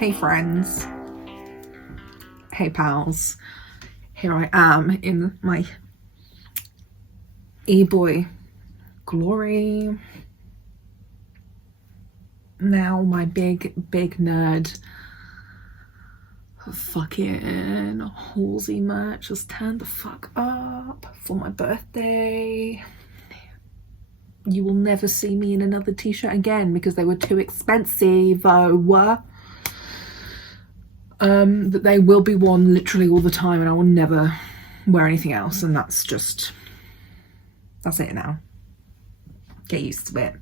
Hey friends, hey pals, here I am in my e-boy glory. Now my big nerd fucking Halsey merch has turned the fuck up for my birthday. You will never see me in another t-shirt again because they were too expensive. That they will be worn literally all the time and I will never wear anything else, and that's it now. Get used to it.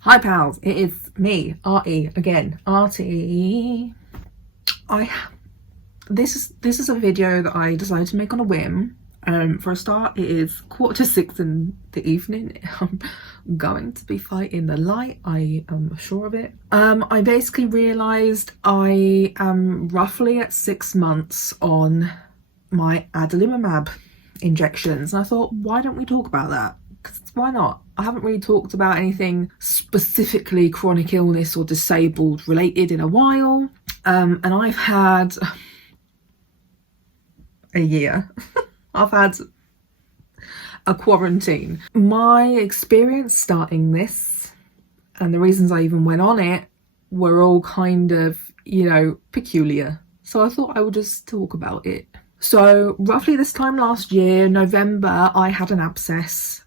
Hi pals, it is me, RE again, RT. This is a video that I decided to make on a whim. For a start, it is 5:45 in the evening. I'm going to be fighting the light, I am sure of it. I basically realised I am roughly at 6 months on my Adalimumab injections, and I thought, why don't we talk about that? 'Cause why not? I haven't really talked about anything specifically chronic illness or disabled related in a while, and I've had a year. I've had a quarantine. My experience starting this and the reasons I even went on it were all kind of, peculiar. So I thought I would just talk about it. So roughly this time last year, November, I had an abscess,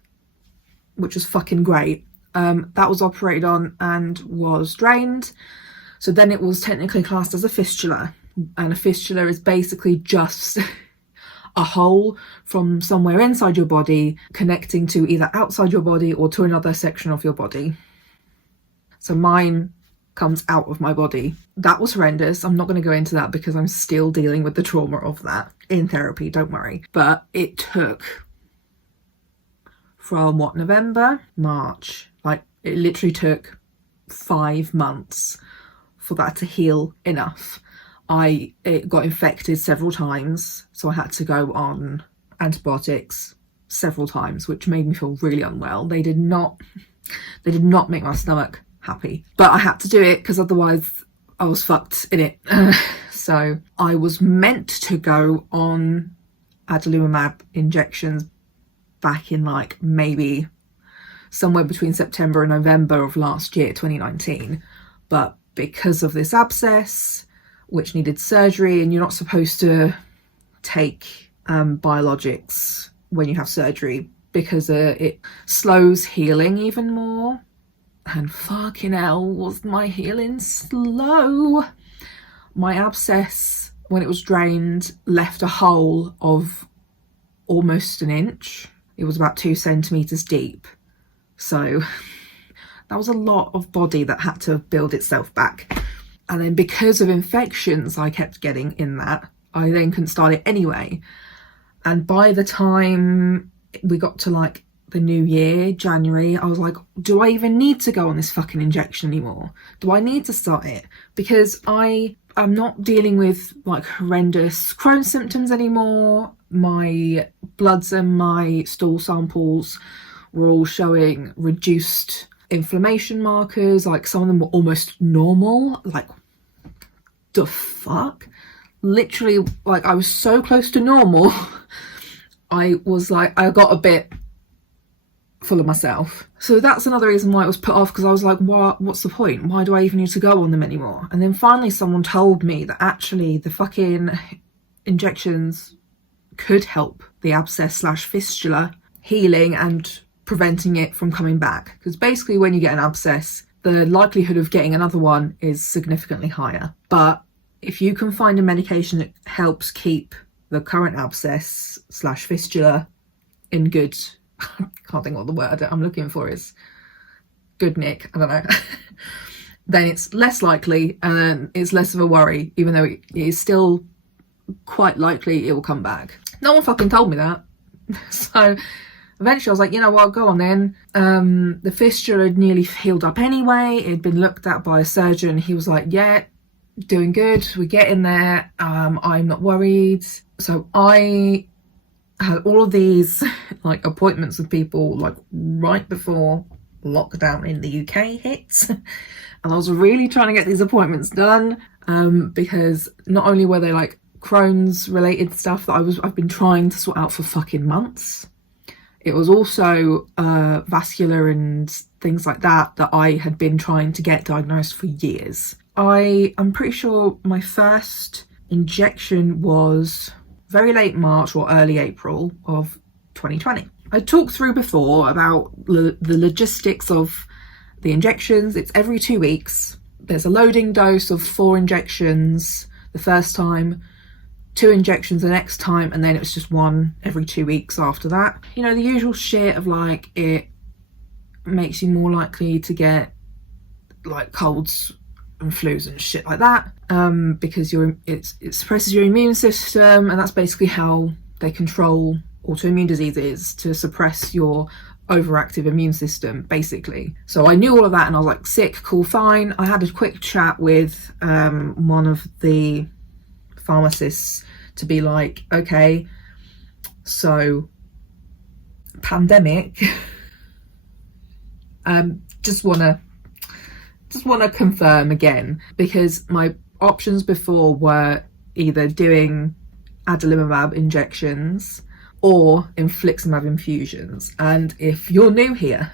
which was fucking great. That was operated on and was drained. So then it was technically classed as a fistula. And a fistula is basically just a hole from somewhere inside your body connecting to either outside your body or to another section of your body. So mine comes out of my body. That was horrendous. I'm not going to go into that because I'm still dealing with the trauma of that in therapy, don't worry. But it took from November, March, it literally took 5 months for that to heal enough. It got infected several times, so I had to go on antibiotics several times, which made me feel really unwell. They did not make my stomach happy, but I had to do it because otherwise I was fucked in it. So I was meant to go on Adalimumab injections back in maybe somewhere between September and November of last year, 2019, but because of this abscess, which needed surgery, and you're not supposed to take biologics when you have surgery because it slows healing even more. And fucking hell, was my healing slow. My abscess, when it was drained, left a hole of almost an inch. It was about 2 centimeters deep. So that was a lot of body that had to build itself back. And then because of infections I kept getting in that, I then couldn't start it anyway. And by the time we got to the new year, January, I was like, do I even need to go on this fucking injection anymore? Do I need to start it? Because I'm not dealing with horrendous Crohn's symptoms anymore. My bloods and my stool samples were all showing reduced inflammation markers. Some of them were almost normal. The fuck? Literally, I was so close to normal. I got a bit full of myself. So that's another reason why it was put off, because I was like, what's the point? Why do I even need to go on them anymore? And then finally someone told me that actually the fucking injections could help the abscess/fistula healing and preventing it from coming back. Because basically when you get an abscess, the likelihood of getting another one is significantly higher. But if you can find a medication that helps keep the current abscess/fistula in good, I can't think what the word I'm looking for is, good nick, I don't know, then it's less likely and it's less of a worry, even though it is still quite likely it will come back. No one fucking told me that. So eventually I was like, you know what, go on then. The fistula had nearly healed up anyway. It had been looked at by a surgeon. He was like, yeah, doing good, we're getting there. I'm not worried. So I had all of these appointments with people right before lockdown in the UK hit. And I was really trying to get these appointments done. because not only were they like Crohn's related stuff that I've been trying to sort out for fucking months, it was also vascular and things like that I had been trying to get diagnosed for years. I'm pretty sure my first injection was very late March or early April of 2020. I talked through before about the logistics of the injections. It's every 2 weeks. There's a loading dose of 4 injections the first time, 2 injections the next time, and then it was just 1 every 2 weeks after that. You know, the usual shit of like, it makes you more likely to get like colds and flus and shit like that, because it suppresses your immune system, and that's basically how they control autoimmune diseases, to suppress your overactive immune system, basically. So I knew all of that, and I was like, sick, cool, fine. I had a quick chat with one of the pharmacists to be like, okay, so pandemic, just wanna confirm again, because my options before were either doing adalimumab injections or infliximab infusions. And if you're new here,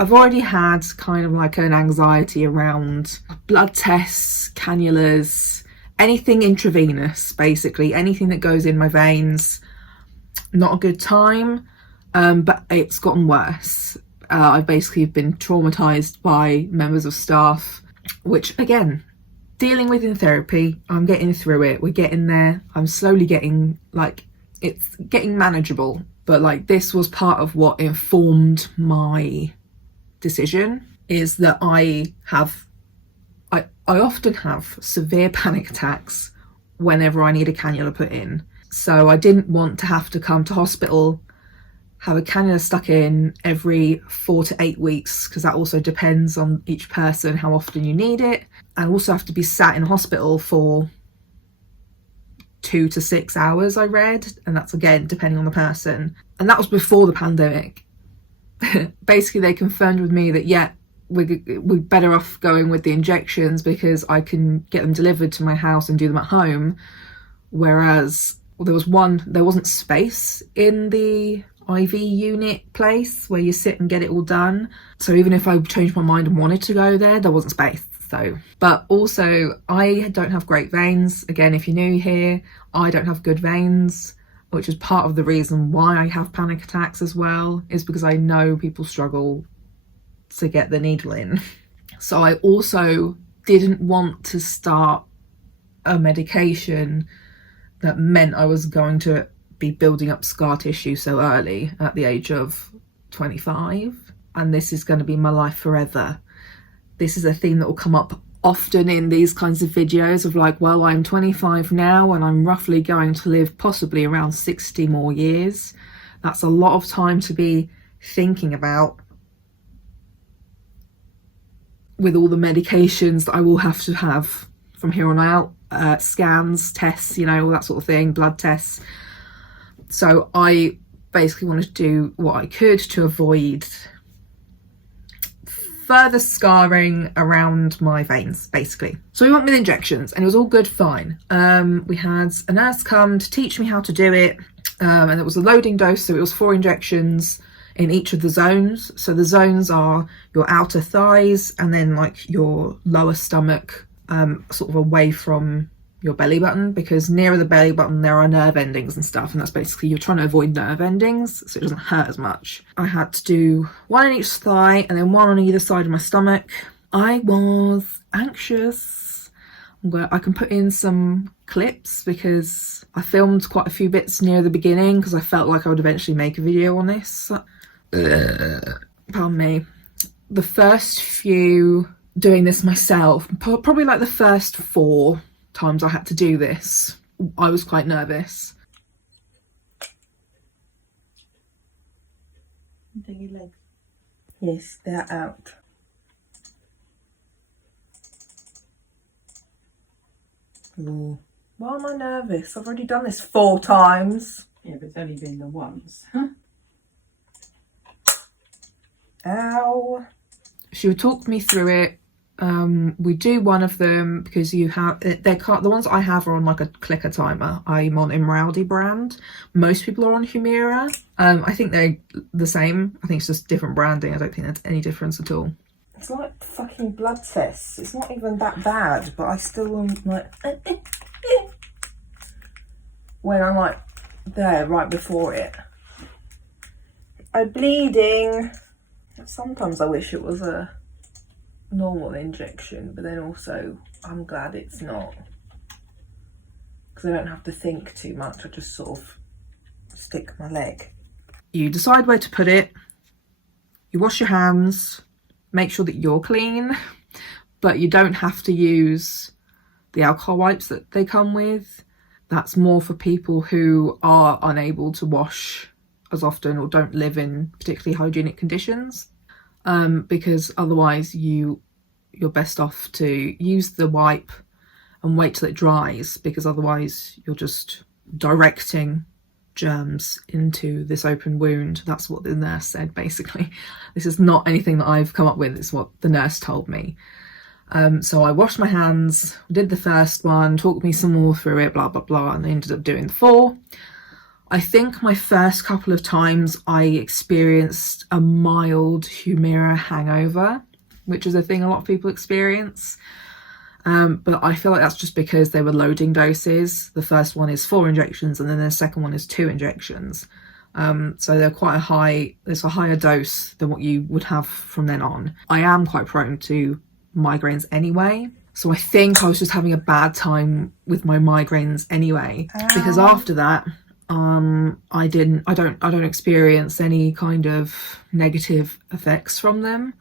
I've already had kind of like an anxiety around blood tests, cannulas, anything intravenous, basically anything that goes in my veins. Not a good time, but it's gotten worse. I've basically been traumatized by members of staff, which again, dealing with in therapy, I'm getting through it. We're getting there. I'm slowly getting, like, it's getting manageable. But like, this was part of what informed my decision, is that I often have severe panic attacks whenever I need a cannula put in. So I didn't want to have to come to hospital, have a cannula stuck in every 4 to 8 weeks, because that also depends on each person, how often you need it. And also have to be sat in hospital for 2 to 6 hours, I read, and that's again depending on the person. And that was before the pandemic. Basically, they confirmed with me that yeah, we're better off going with the injections because I can get them delivered to my house and do them at home. Whereas there wasn't space in the IV unit place where you sit and get it all done. So even if I changed my mind and wanted to go there, there wasn't space. So, but also I don't have great veins. Again, if you're new here, I don't have good veins, which is part of the reason why I have panic attacks as well, is because I know people struggle to get the needle in. So I also didn't want to start a medication that meant I was going to be building up scar tissue so early at the age of 25. And this is going to be my life forever. This is a theme that will come up often in these kinds of videos of like, well, I'm 25 now and I'm roughly going to live possibly around 60 more years. That's a lot of time to be thinking about, with all the medications that I will have to have from here on out, scans, tests, you know, all that sort of thing, blood tests. So I basically wanted to do what I could to avoid further scarring around my veins, basically. So we went with injections and it was all good, fine. We had a nurse come to teach me how to do it, and it was a loading dose, so it was 4 injections in each of the zones. So the zones are your outer thighs and then like your lower stomach, sort of away from your belly button, because nearer the belly button there are nerve endings and stuff, and that's basically, you're trying to avoid nerve endings so it doesn't hurt as much. I had to do 1 on each thigh and then 1 on either side of my stomach. I was anxious. I can put in some clips because I filmed quite a few bits near the beginning because I felt like I would eventually make a video on this. Pardon me. The first few doing this myself, probably like the first 4 times I had to do this, I was quite nervous. Take your legs. Yes, they're out. Ooh. Why am I nervous? I've already done this 4 times. Yeah, but it's only been the once. Ow. She would talk me through it We do one of them because you have the ones I have are on like a clicker timer. I'm on Imraldi brand. Most people are on Humira. I think they're the same. I think it's just different branding. I don't think there's any difference at all. It's like fucking blood tests. It's not even that bad, but I still am like when I'm like there right before it. I'm bleeding. Sometimes I wish it was a normal injection, but then also I'm glad it's not, because I don't have to think too much. I just sort of stick my leg. You decide where to put it, you wash your hands, make sure that you're clean, but you don't have to use the alcohol wipes that they come with. That's more for people who are unable to wash as often or don't live in particularly hygienic conditions, because otherwise you're best off to use the wipe and wait till it dries, because otherwise you're just directing germs into this open wound. That's what the nurse said, basically. This is not anything that I've come up with, it's what the nurse told me. So I washed my hands, did the first one, talked me some more through it, blah blah blah, and I ended up doing 4. I think my first couple of times I experienced a mild Humira hangover, which is a thing a lot of people experience. But I feel like that's just because they were loading doses. The first one is 4 injections and then the second one is 2 injections. So they're quite there's a higher dose than what you would have from then on. I am quite prone to migraines anyway. So I think I was just having a bad time with my migraines anyway, because after that, I don't experience any kind of negative effects from them,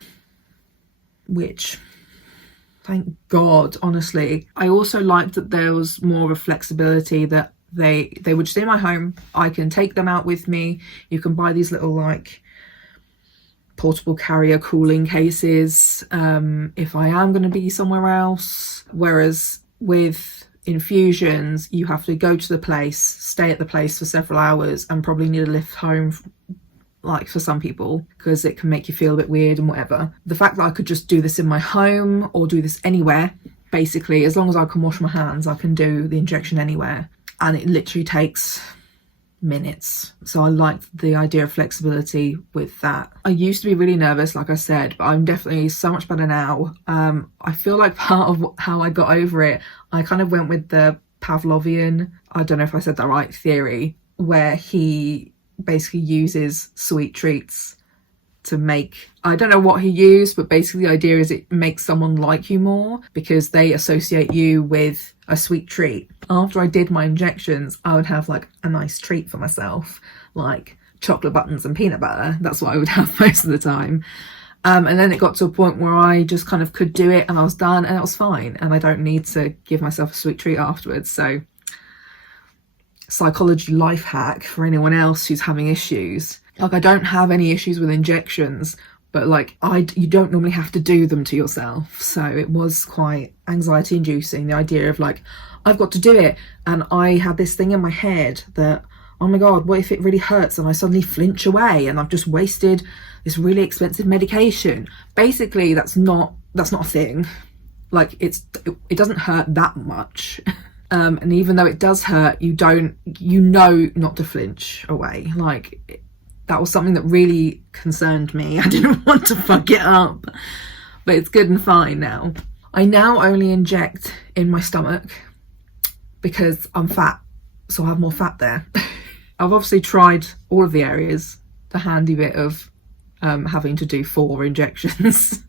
which, thank God, honestly. I also liked that there was more of a flexibility, that they would stay in my home. I can take them out with me. You can buy these little like portable carrier cooling cases if I am going to be somewhere else, whereas with infusions you have to go to the place, stay at the place for several hours, and probably need a lift home, like for some people, because it can make you feel a bit weird and whatever. The fact that I could just do this in my home or do this anywhere, basically, as long as I can wash my hands, I can do the injection anywhere, and it literally takes minutes. So I liked the idea of flexibility with that. I used to be really nervous, like I said, but I'm definitely so much better now. I feel like part of how I got over it, I kind of went with the Pavlovian, I don't know if I said that right, theory, where he basically uses sweet treats to make, I don't know what he used, but basically the idea is it makes someone like you more because they associate you with a sweet treat. After I did my injections, I would have like a nice treat for myself, like chocolate buttons and peanut butter. That's what I would have most of the time. And then it got to a point where I just kind of could do it and I was done and it was fine, and I don't need to give myself a sweet treat afterwards. So psychology life hack for anyone else who's having issues. Like, I don't have any issues with injections, but like you don't normally have to do them to yourself. So it was quite anxiety inducing, the idea of like, I've got to do it. And I had this thing in my head that, oh my God, what if it really hurts and I suddenly flinch away and I've just wasted this really expensive medication? Basically, that's not a thing. Like, it doesn't hurt that much. And even though it does hurt, you know not to flinch away. Like, that was something that really concerned me. I didn't want to fuck it up, but it's good and fine now. I now only inject in my stomach because I'm fat, so I have more fat there. I've obviously tried all of the areas, the handy bit of having to do 4 injections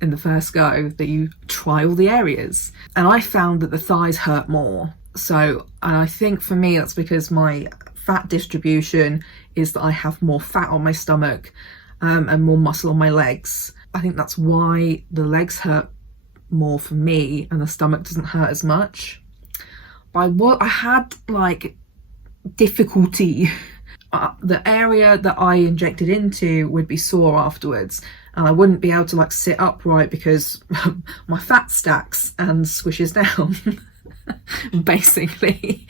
in the first go, that you try all the areas. And I found that the thighs hurt more. So, and I think for me, that's because my fat distribution is that I have more fat on my stomach and more muscle on my legs. I think that's why the legs hurt more for me and the stomach doesn't hurt as much. But I had like difficulty. The area that I injected into would be sore afterwards, and I wouldn't be able to like sit upright because my fat stacks and squishes down basically.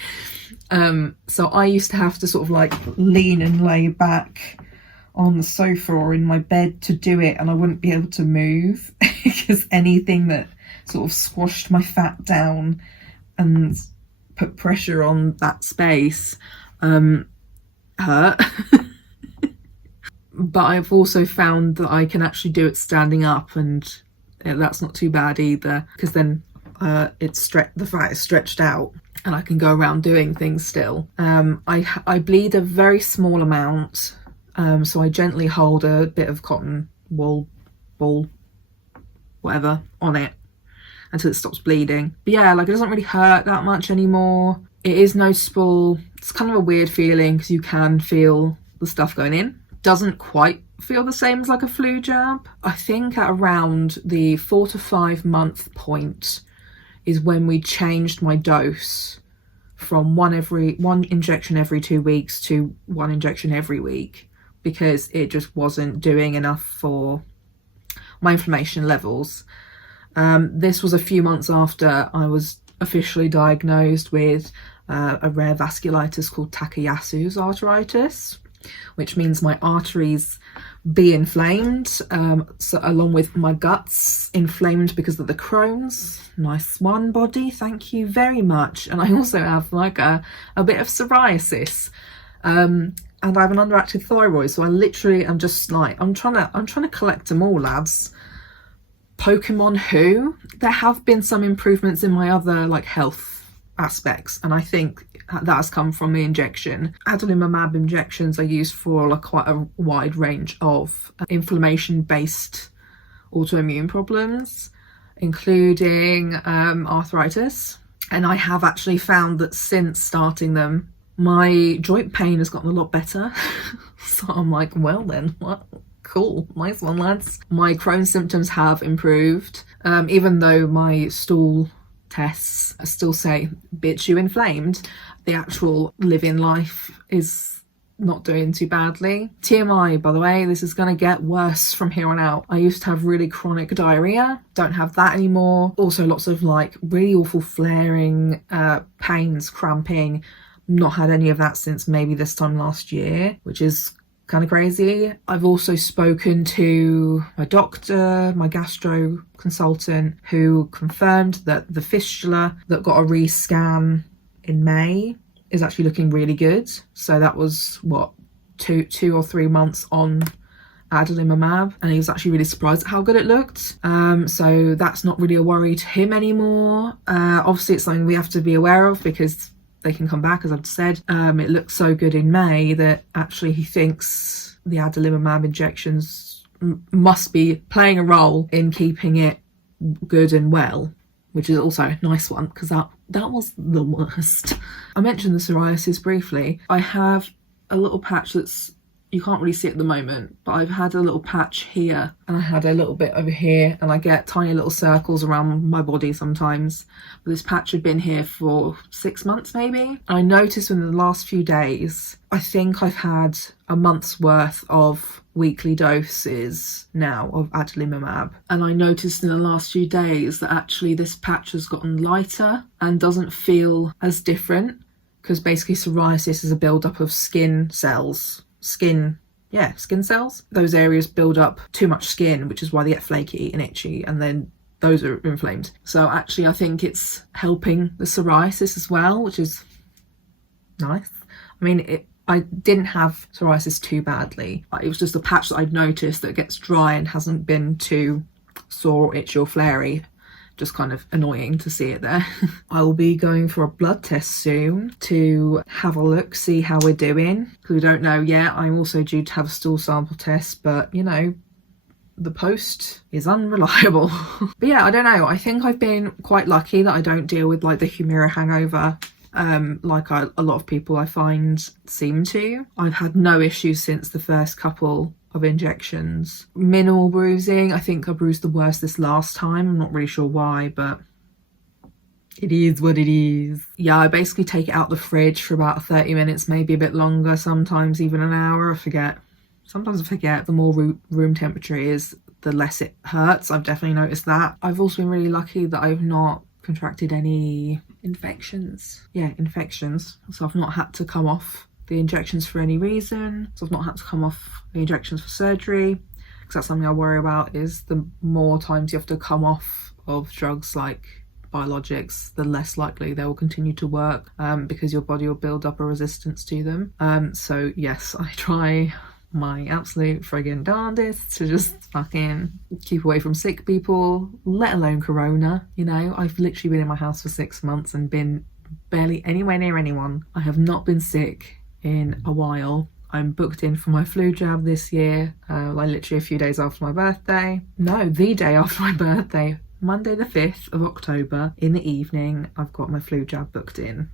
So I used to have to sort of like lean and lay back on the sofa or in my bed to do it, and I wouldn't be able to move because anything that sort of squashed my fat down and put pressure on that space hurt. But I've also found that I can actually do it standing up, and that's not too bad either, because then the fat is stretched out and I can go around doing things still. I bleed a very small amount, so I gently hold a bit of cotton wool ball, whatever, on it until it stops bleeding. But yeah, like, it doesn't really hurt that much anymore. It is noticeable. It's kind of a weird feeling because you can feel the stuff going in. Doesn't quite feel the same as like a flu jab. I think at around the 4 to 5 month point is when we changed my dose from one injection every 2 weeks to 1 injection every week, because it just wasn't doing enough for my inflammation levels. This was a few months after I was officially diagnosed with a rare vasculitis called takayasus arteritis, which means my arteries be inflamed, so along with my guts inflamed because of the Crohn's. Nice one, body, thank you very much. And I also have like a bit of psoriasis, and I have an underactive thyroid, so I literally am just like, I'm trying to collect them all, lads. Pokemon who? There have been some improvements in my other like health aspects, and I think that has come from the injection. Adalimumab injections are used for like quite a wide range of inflammation based autoimmune problems, including arthritis. And I have actually found that since starting them, my joint pain has gotten a lot better. So I'm like, well then, what? Cool, nice one, lads. My Crohn's symptoms have improved, even though my stool tests still say, bitch, you inflamed. The actual living life is not doing too badly. TMI, by the way, this is going to get worse from here on out. I used to have really chronic diarrhea, don't have that anymore. Also lots of like really awful flaring, pains, cramping. Not had any of that since maybe this time last year, which is kind of crazy. I've also spoken to my doctor, my gastro consultant, who confirmed that the fistula that got a rescan in May is actually looking really good. So that was what, two or 3 months on adalimumab, and he was actually really surprised at how good it looked. So that's not really a worry to him anymore. Obviously it's something we have to be aware of because they can come back, as I've said. It looked so good in May that actually he thinks the adalimumab injections must be playing a role in keeping it good and well, which is also a nice one because that was the worst. I mentioned the psoriasis briefly. I have a little patch that's, you can't really see it at the moment, but I've had a little patch here and I had a little bit over here, and I get tiny little circles around my body sometimes. But this patch had been here for 6 months maybe. I noticed in the last few days, I think I've had a month's worth of weekly doses now of adalimumab, and I noticed in the last few days that actually this patch has gotten lighter and doesn't feel as different, because basically psoriasis is a build-up of skin cells. Skin cells. Those areas build up too much skin, which is why they get flaky and itchy, and then those are inflamed. So actually I think it's helping the psoriasis as well, which is nice. I mean, I didn't have psoriasis too badly. It was just a patch that I'd noticed that gets dry and hasn't been too sore, itchy or flary. Just kind of annoying to see it there. I will be going for a blood test soon to have a look, see how we're doing, because we don't know yet. I'm also due to have a stool sample test, but you know, the post is unreliable. But yeah, I don't know. I think I've been quite lucky that I don't deal with like the humira hangover like a lot of people I find seem to. I've had no issues since the first couple of injections. Minimal bruising. I think I bruised the worst this last time. I'm not really sure why, but it is what it is. Yeah, I basically take it out the fridge for about 30 minutes, maybe a bit longer, sometimes even an hour. I forget. Sometimes I forget. The more room temperature is, the less it hurts. I've definitely noticed that. I've also been really lucky that I've not contracted any infections. Yeah, infections. So I've not had to come off the injections for any reason, so I've not had to come off the injections for surgery, because that's something I worry about, is the more times you have to come off of drugs like biologics, the less likely they will continue to work, because your body will build up a resistance to them. So yes, I try my absolute friggin' darndest to just fucking keep away from sick people, let alone corona. You know, I've literally been in my house for 6 months and been barely anywhere near anyone. I have not been sick in a while. I'm booked in for my flu jab this year, like literally a few days after my birthday. No, the day after my birthday, Monday the 5th of October in the evening, I've got my flu jab booked in.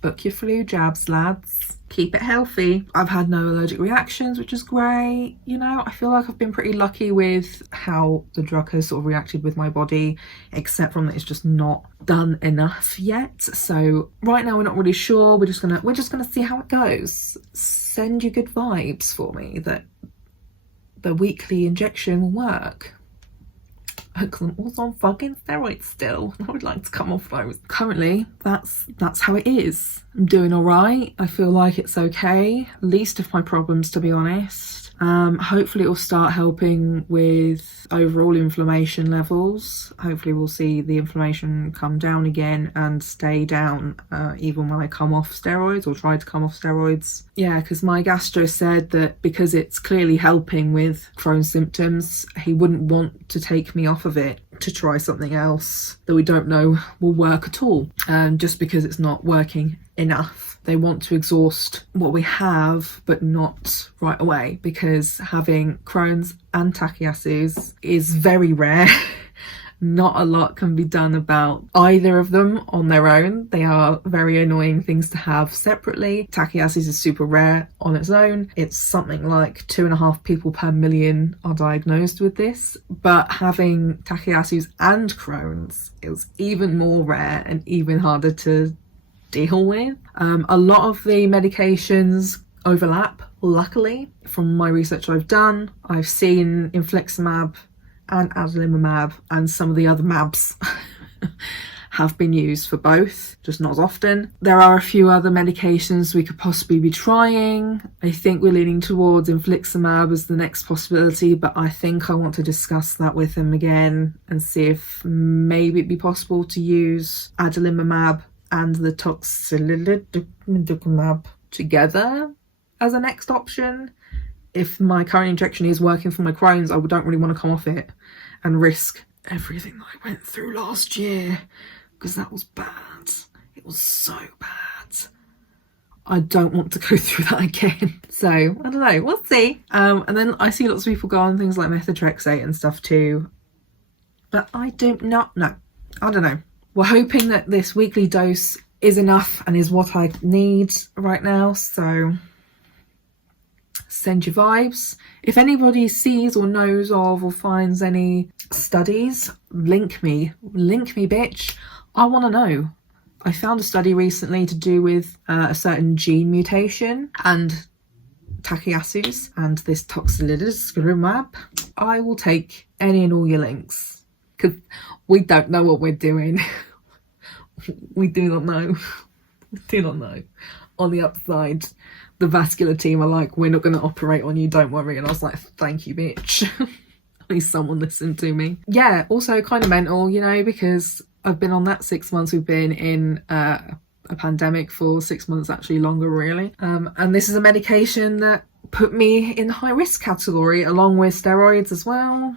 Book your flu jabs, lads. Keep it healthy. I've had no allergic reactions, which is great. You know, I feel like I've been pretty lucky with how the drug has sort of reacted with my body, except from that it's just not done enough yet. So right now we're not really sure. We're just gonna see how it goes. Send you good vibes for me that the weekly injection will work. Because I'm also on fucking steroids still. I would like to come off those. Currently, that's how it is. I'm doing all right. I feel like it's okay. Least of my problems, to be honest. Hopefully it will start helping with overall inflammation levels. Hopefully we'll see the inflammation come down again and stay down even when I come off steroids or try to come off steroids. Yeah, because my gastro said that because it's clearly helping with Crohn's symptoms, he wouldn't want to take me off of it to try something else that we don't know will work at all, just because it's not working enough. They want to exhaust what we have, but not right away, because having Crohn's and takayasus is very rare. Not a lot can be done about either of them on their own. They are very annoying things to have separately. Takayasus is super rare on its own. It's something like 2.5 people per million are diagnosed with this. But having takayasus and Crohn's is even more rare and even harder to deal with. A lot of the medications overlap, luckily. From my research I've done, I've seen infliximab and adalimumab and some of the other mabs have been used for both, just not as often. There are a few other medications we could possibly be trying. I think we're leaning towards infliximab as the next possibility, but I think I want to discuss that with him again and see if maybe it'd be possible to use adalimumab and the tocilizumab together as a next option. If my current injection is working for my Crohn's, I don't really want to come off it and risk everything that I went through last year, because that was bad. It was so bad. I don't want to go through that again. So, I don't know, we'll see. And then I see lots of people go on things like methotrexate and stuff too, but I do not know. I don't know. We're hoping that this weekly dose is enough and is what I need right now, so send your vibes. If anybody sees or knows of or finds any studies, link me, bitch. I want to know. I found a study recently to do with a certain gene mutation and takayasus and this tocilizumab. I will take any and all your links, because we don't know what we're doing. We do not know. We do not know. On the upside, the vascular team are like, we're not going to operate on you, don't worry. And I was like, thank you, bitch. At least someone listened to me. Yeah, also kind of mental, you know, because I've been on that 6 months. We've been in a pandemic for 6 months, actually longer, really. And this is a medication that put me in the high risk category along with steroids as well,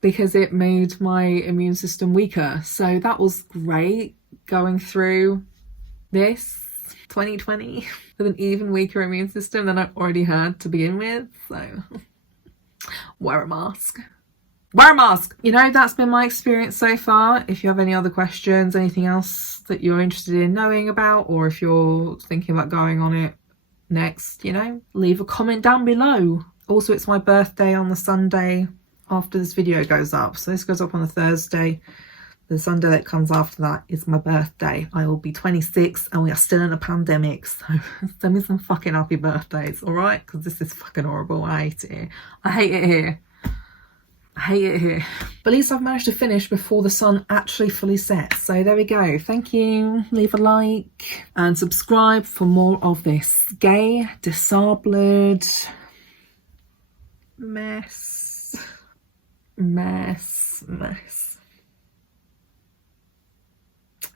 because it made my immune system weaker. So that was great, going through this 2020 with an even weaker immune system than I already had to begin with. So wear a mask. Wear a mask! You know, that's been my experience so far. If you have any other questions, anything else that you're interested in knowing about, or if you're thinking about going on it next, you know, leave a comment down below. Also, it's my birthday on the Sunday after this video goes up. So this goes up on a Thursday. The Sunday that comes after that is my birthday. I will be 26 and we are still in a pandemic. So send me some fucking happy birthdays, alright? Because this is fucking horrible. I hate it here. I hate it here. I hate it here. But at least I've managed to finish before the sun actually fully sets. So there we go. Thank you. Leave a like and subscribe for more of this gay, disabled mess.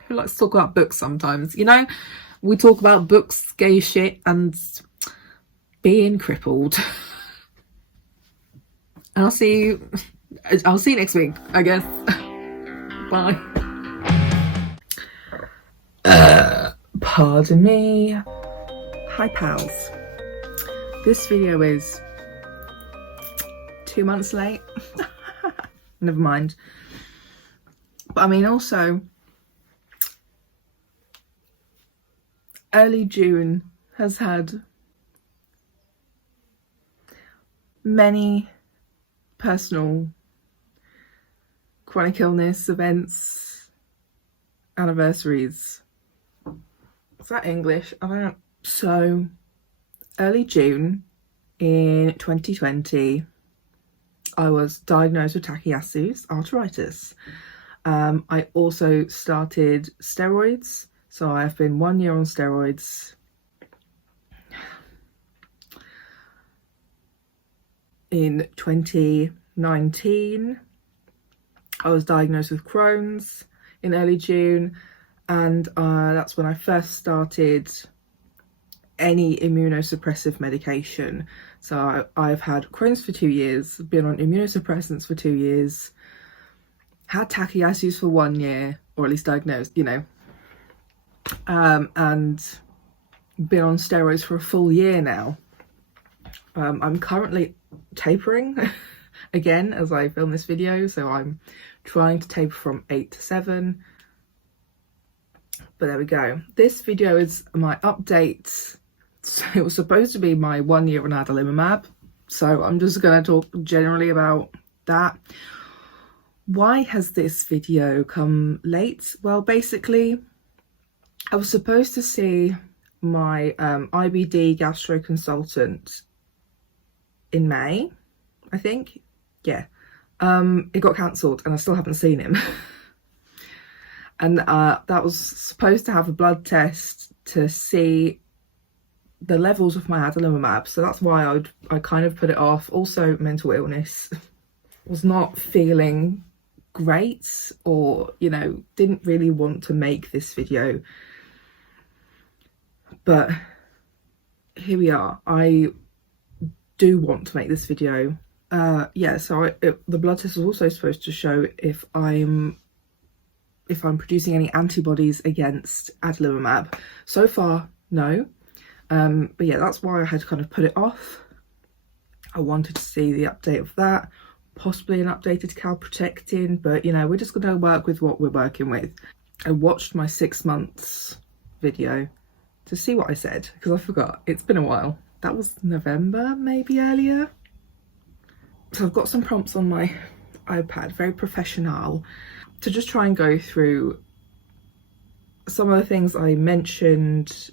Who likes to talk about books sometimes? You know, we talk about books, gay shit, and being crippled. And I'll see you next week, I guess. Bye. Pardon me. Hi pals. This video is 2 months late. Never mind. But I mean, also, early June has had many personal chronic illness events, anniversaries. Is that English? I don't know. So, early June in 2020, I was diagnosed with takayasus, arthritis. I also started steroids. So I've been 1 year on steroids. In 2019, I was diagnosed with Crohn's in early June, and that's when I first started any immunosuppressive medication. So I've had Crohn's for 2 years, been on immunosuppressants for 2 years, had takayasus for 1 year, or at least diagnosed, you know, and been on steroids for a full year now. I'm currently tapering again as I film this video, so I'm trying to taper from 8 to 7. But there we go. This video is my update. So it was supposed to be my 1 year on Adalimumab, so I'm just going to talk generally about that. Why has this video come late? Well, basically, I was supposed to see my IBD gastro consultant in May, I think. Yeah. It got cancelled and I still haven't seen him. And that was supposed to have a blood test to see the levels of my adalimumab, so that's why I kind of put it off. Also, mental illness. Was not feeling great, or, you know, didn't really want to make this video, but here we are. I do want to make this video. Yeah, so the blood test was also supposed to show if I'm producing any antibodies against adalimumab. So far, no. But yeah, that's why I had kind of put it off. I wanted to see the update of that, possibly an updated calprotectin, but you know, we're just going to work with what we're working with. I watched my 6 months video to see what I said, because I forgot. It's been a while. That was November, maybe earlier. So I've got some prompts on my iPad, very professional, to just try and go through some of the things I mentioned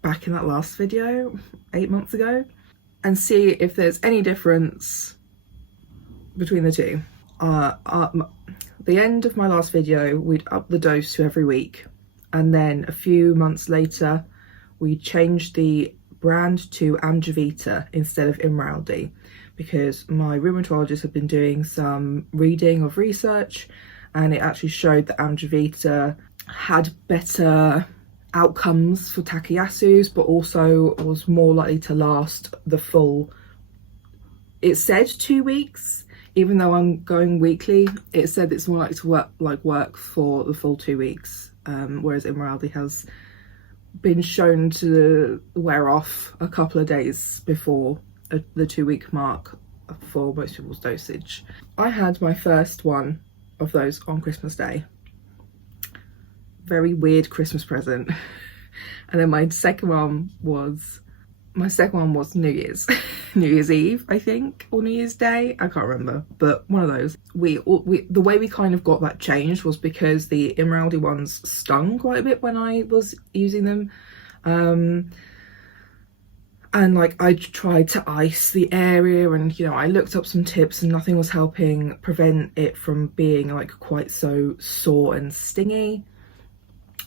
back in that last video 8 months ago, and see if there's any difference between the two. The end of my last video, we'd up the dose to every week, and then a few months later we changed the brand to Amgevita instead of Imraldi, because my rheumatologist had been doing some reading of research, and it actually showed that Amgevita had better outcomes for takayasus, but also was more likely to last the full, it said 2 weeks, even though I'm going weekly, it said it's more likely to work for the full 2 weeks, whereas Imraldi has been shown to wear off a couple of days before the 2 week mark for most people's dosage. I had my first one of those on Christmas Day. Very weird Christmas present. And then my second one was New Year's. New Year's Eve, I think, or New Year's Day, I can't remember, but one of those. The way we kind of got that changed was because the Imraldi ones stung quite a bit when I was using them. And like I tried to ice the area, and you know, I looked up some tips and nothing was helping prevent it from being like quite so sore and stingy.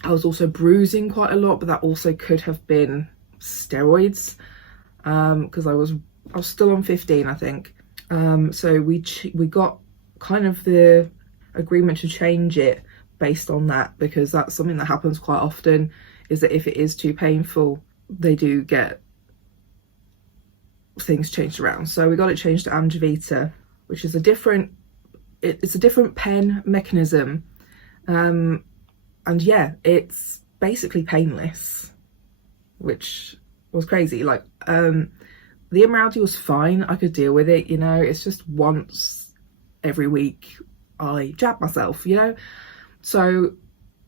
I was also bruising quite a lot, but that also could have been steroids, because I was still on 15, I think. So we got kind of the agreement to change it based on that, because that's something that happens quite often, is that if it is too painful, they do get things changed around. So we got it changed to amgevita, which is a different pen mechanism, and yeah, it's basically painless, which was crazy. Like the Emirati was fine, I could deal with it, you know. It's just once every week I jab myself, you know. So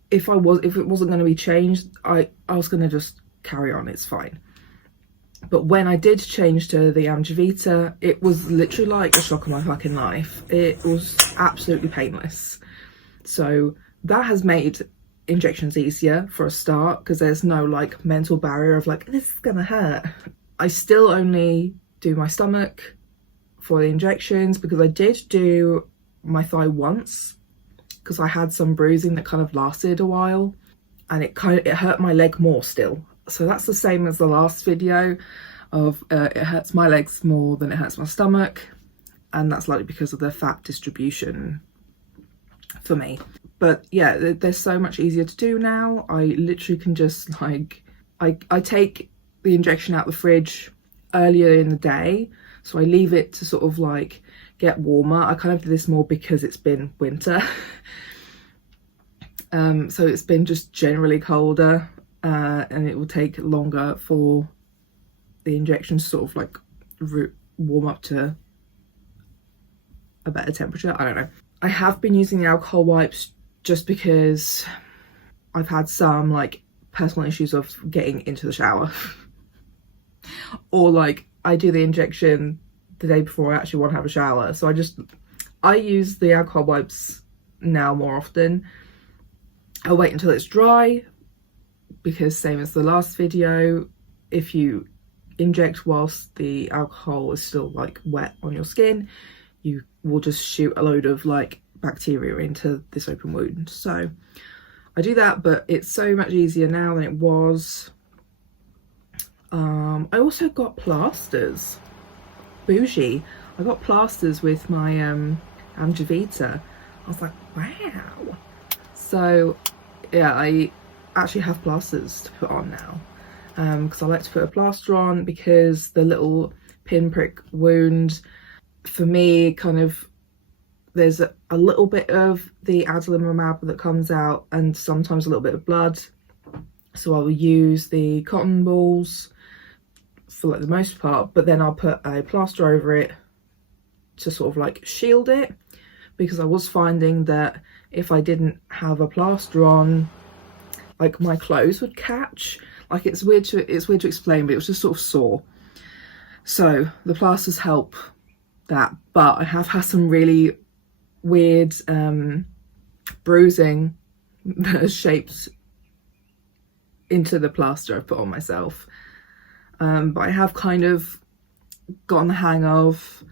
if it wasn't going to be changed, I was going to just carry on, it's fine. But when I did change to the amgevita, it was literally like a shock of my fucking life. It was absolutely painless. So that has made injections easier for a start, because there's no like mental barrier of like, this is gonna hurt. I still only do my stomach for the injections, because I did do my thigh once because I had some bruising that kind of lasted a while, and it hurt my leg more still. So that's the same as the last video of it hurts my legs more than it hurts my stomach, and that's likely because of the fat distribution for me. But yeah, they're so much easier to do now. I literally can just like, I take the injection out the fridge earlier in the day, so I leave it to sort of like get warmer. I kind of do this more because it's been winter. So it's been just generally colder, and it will take longer for the injection to sort of like warm up to a better temperature. I don't know. I have been using the alcohol wipes just because I've had some like personal issues of getting into the shower. Or like I do the injection the day before I actually want to have a shower, so I use the alcohol wipes now more often. I'll wait until it's dry, because same as the last video, if you inject whilst the alcohol is still like wet on your skin, you will just shoot a load of like bacteria into this open wound. So I do that, but it's so much easier now than it was. I also got plasters. Bougie. I got plasters with my amgevita. I was like, wow. So yeah, I actually have plasters to put on now, because I like to put a plaster on, because the little pinprick wound for me, kind of, there's a little bit of the adalimumab that comes out, and sometimes a little bit of blood. So I will use the cotton balls for like the most part, but then I'll put a plaster over it to sort of like shield it, because I was finding that if I didn't have a plaster on, like my clothes would catch. Like it's weird to explain, but it was just sort of sore. So the plasters help that, but I have had some really weird bruising that has shaped into the plaster I've put on myself. But I have kind of gotten the hang of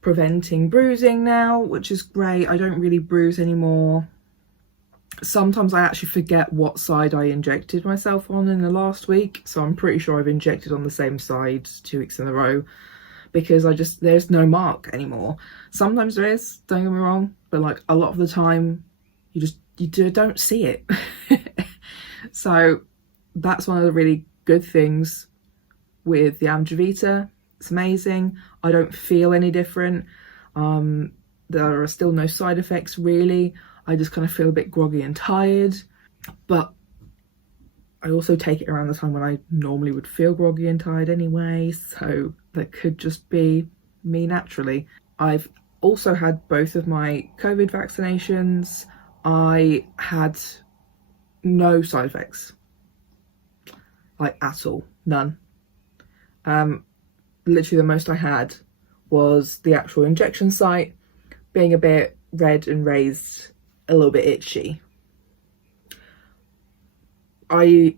preventing bruising now, which is great. I don't really bruise anymore. Sometimes I actually forget what side I injected myself on in the last week, so I'm pretty sure I've injected on the same side 2 weeks in a row, because there's no mark anymore. Sometimes there is, don't get me wrong, but like a lot of the time you don't see it. So that's one of the really good things with the amgevita. It's amazing. I don't feel any different. There are still no side effects really. I just kind of feel a bit groggy and tired, but I also take it around the time when I normally would feel groggy and tired anyway, so that could just be me naturally. I've also had both of my COVID vaccinations. I had no side effects, like at all, none. Literally the most I had was the actual injection site being a bit red and raised, a little bit itchy. I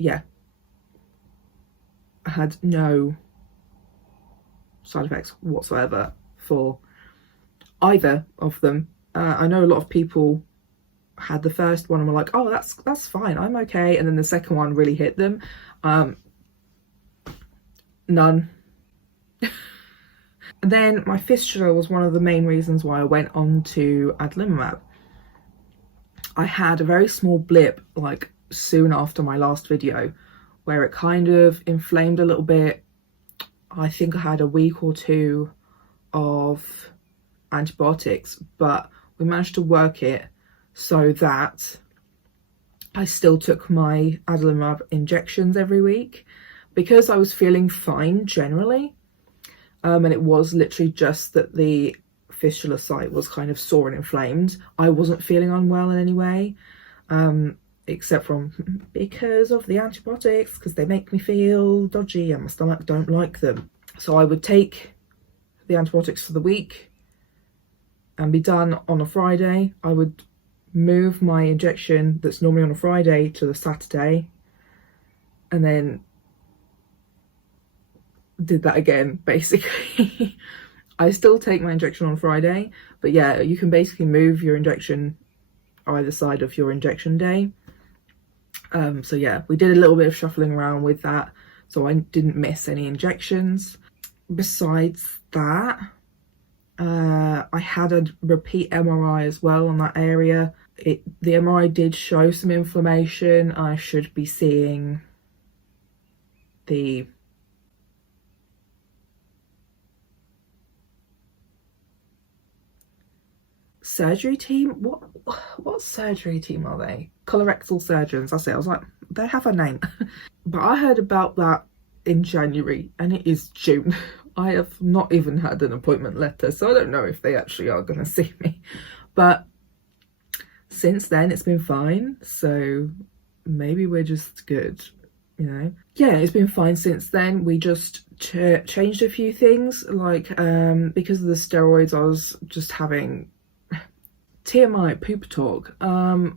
had no side effects whatsoever for either of them. I know a lot of people had the first one and were like, oh, that's fine, I'm okay, and then the second one really hit them. None. Then my fistula was one of the main reasons why I went on to adalimumab. I had a very small blip like soon after my last video where it kind of inflamed a little bit. I think I had a week or two of antibiotics, but we managed to work it so that I still took my adalimumab injections every week because I was feeling fine generally. And it was literally just that the fistula site was kind of sore and inflamed. I wasn't feeling unwell in any way, except from because of the antibiotics, because they make me feel dodgy and my stomach don't like them. So I would take the antibiotics for the week and be done on a Friday. I would move my injection that's normally on a Friday to the Saturday, and then did that again basically. I still take my injection on Friday, but yeah, you can basically move your injection either side of your injection day. So yeah, we did a little bit of shuffling around with that, so I didn't miss any injections. Besides that, I had a repeat MRI as well on that area. The MRI did show some inflammation. I should be seeing the surgery team. What surgery team are they? Colorectal surgeons, that's it. I was like, they have a name. But I heard about that in January and it is June. I have not even had an appointment letter, so I don't know if they actually are going to see me. But since then it's been fine, so maybe we're just good, you know. Yeah, it's been fine since then. We just changed a few things, like because of the steroids I was just having TMI poop talk. I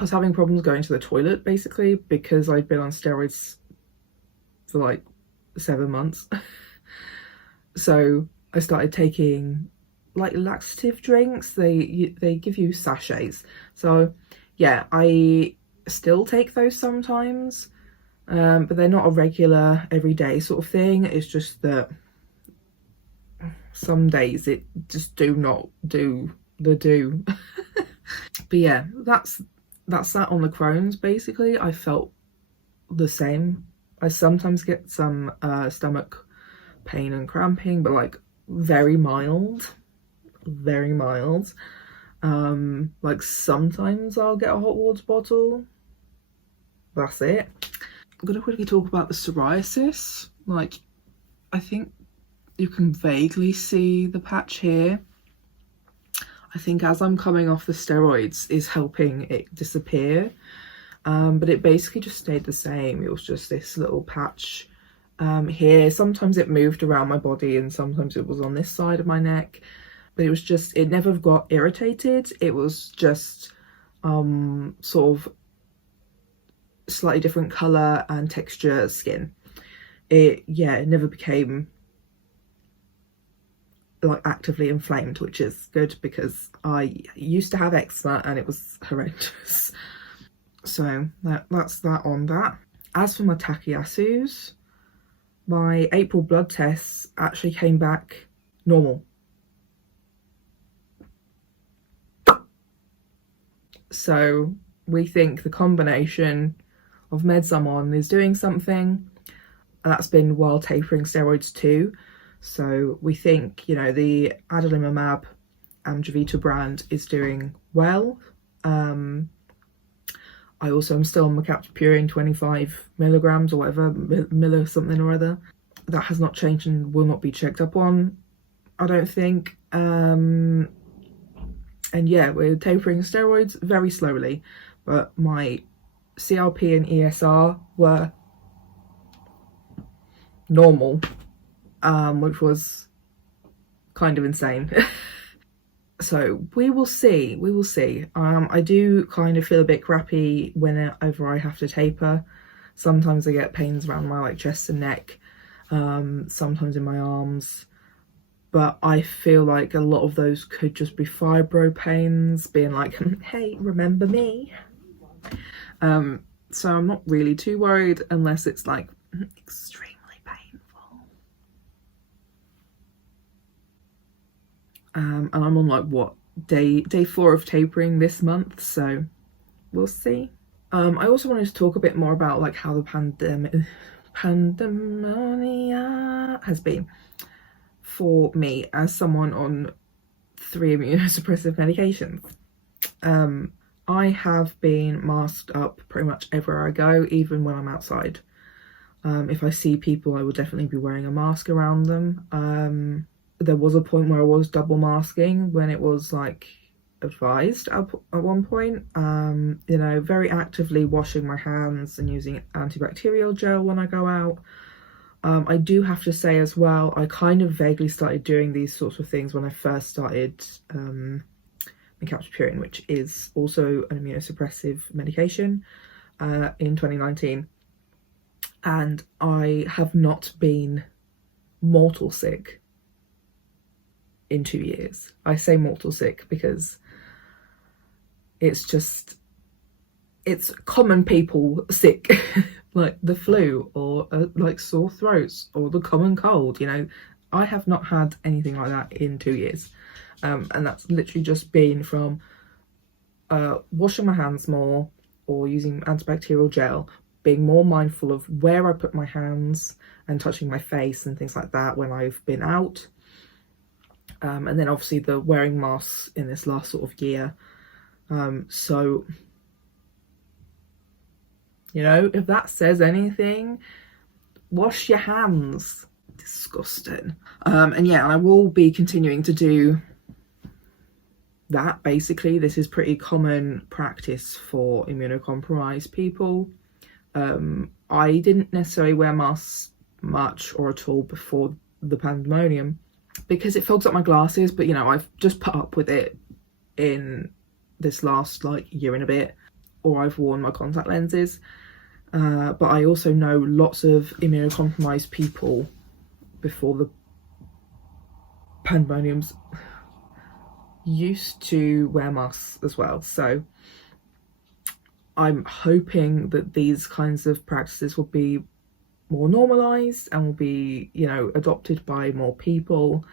was having problems going to the toilet basically because I'd been on steroids for like 7 months. So I started taking like laxative drinks. They give you sachets. So yeah, I still take those sometimes, but they're not a regular everyday sort of thing. It's just that some days it just do not do the do. But yeah, that's that on the Crohn's basically. I felt the same. I sometimes get some stomach pain and cramping, but like very mild. Like sometimes I'll get a hot water bottle. That's it. I'm gonna quickly talk about the psoriasis. Like, I think you can vaguely see the patch here. I think as I'm coming off the steroids is helping it disappear, but it basically just stayed the same. It was just this little patch here. Sometimes it moved around my body and sometimes it was on this side of my neck, but it was just, it never got irritated. It was just sort of slightly different colour and texture skin. It never became like actively inflamed, which is good because I used to have eczema and it was horrendous. So that's that on that. As for my takayasus, my April blood tests actually came back normal. So we think the combination of meds I'm on is doing something. That's been while tapering steroids too. So we think, you know, the Adalimumab Amgevita brand is doing well. I also am still on Mercaptopurine 25 milligrams or whatever, milli something or other. That has not changed and will not be checked up on, I don't think. And yeah, we're tapering steroids very slowly, but my CRP and ESR were normal, which was kind of insane. So we will see. I do kind of feel a bit crappy whenever I have to taper. Sometimes I get pains around my like chest and neck, sometimes in my arms. But I feel like a lot of those could just be fibro pains, being like, hey, remember me? So I'm not really too worried unless it's like extremely painful. And I'm on like what, day 4 of tapering this month, so we'll see. I also wanted to talk a bit more about like how the pandemia has been for me as someone on 3 immunosuppressive medications. I have been masked up pretty much everywhere I go, even when I'm outside. If I see people, I will definitely be wearing a mask around them. There was a point where I was double masking when it was like advised at one point. You know, very actively washing my hands and using antibacterial gel when I go out. I do have to say as well, I kind of vaguely started doing these sorts of things when I first started captopril, which is also an immunosuppressive medication, in 2019. And I have not been mortal sick in 2 years. I say mortal sick because it's common people sick, like the flu or like sore throats or the common cold, you know. I have not had anything like that in 2 years. And that's literally just been from washing my hands more or using antibacterial gel, being more mindful of where I put my hands and touching my face and things like that when I've been out. And then obviously the wearing masks in this last sort of year. So, you know, if that says anything, wash your hands. Disgusting. And yeah, I will be continuing to do that. Basically, this is pretty common practice for immunocompromised people. I didn't necessarily wear masks much or at all before the pandemonium because it fogs up my glasses, but you know, I've just put up with it in this last like year and a bit, or I've worn my contact lenses. But I also know lots of immunocompromised people before the pandemoniums used to wear masks as well. So I'm hoping that these kinds of practices will be more normalised and will be, you know, adopted by more people,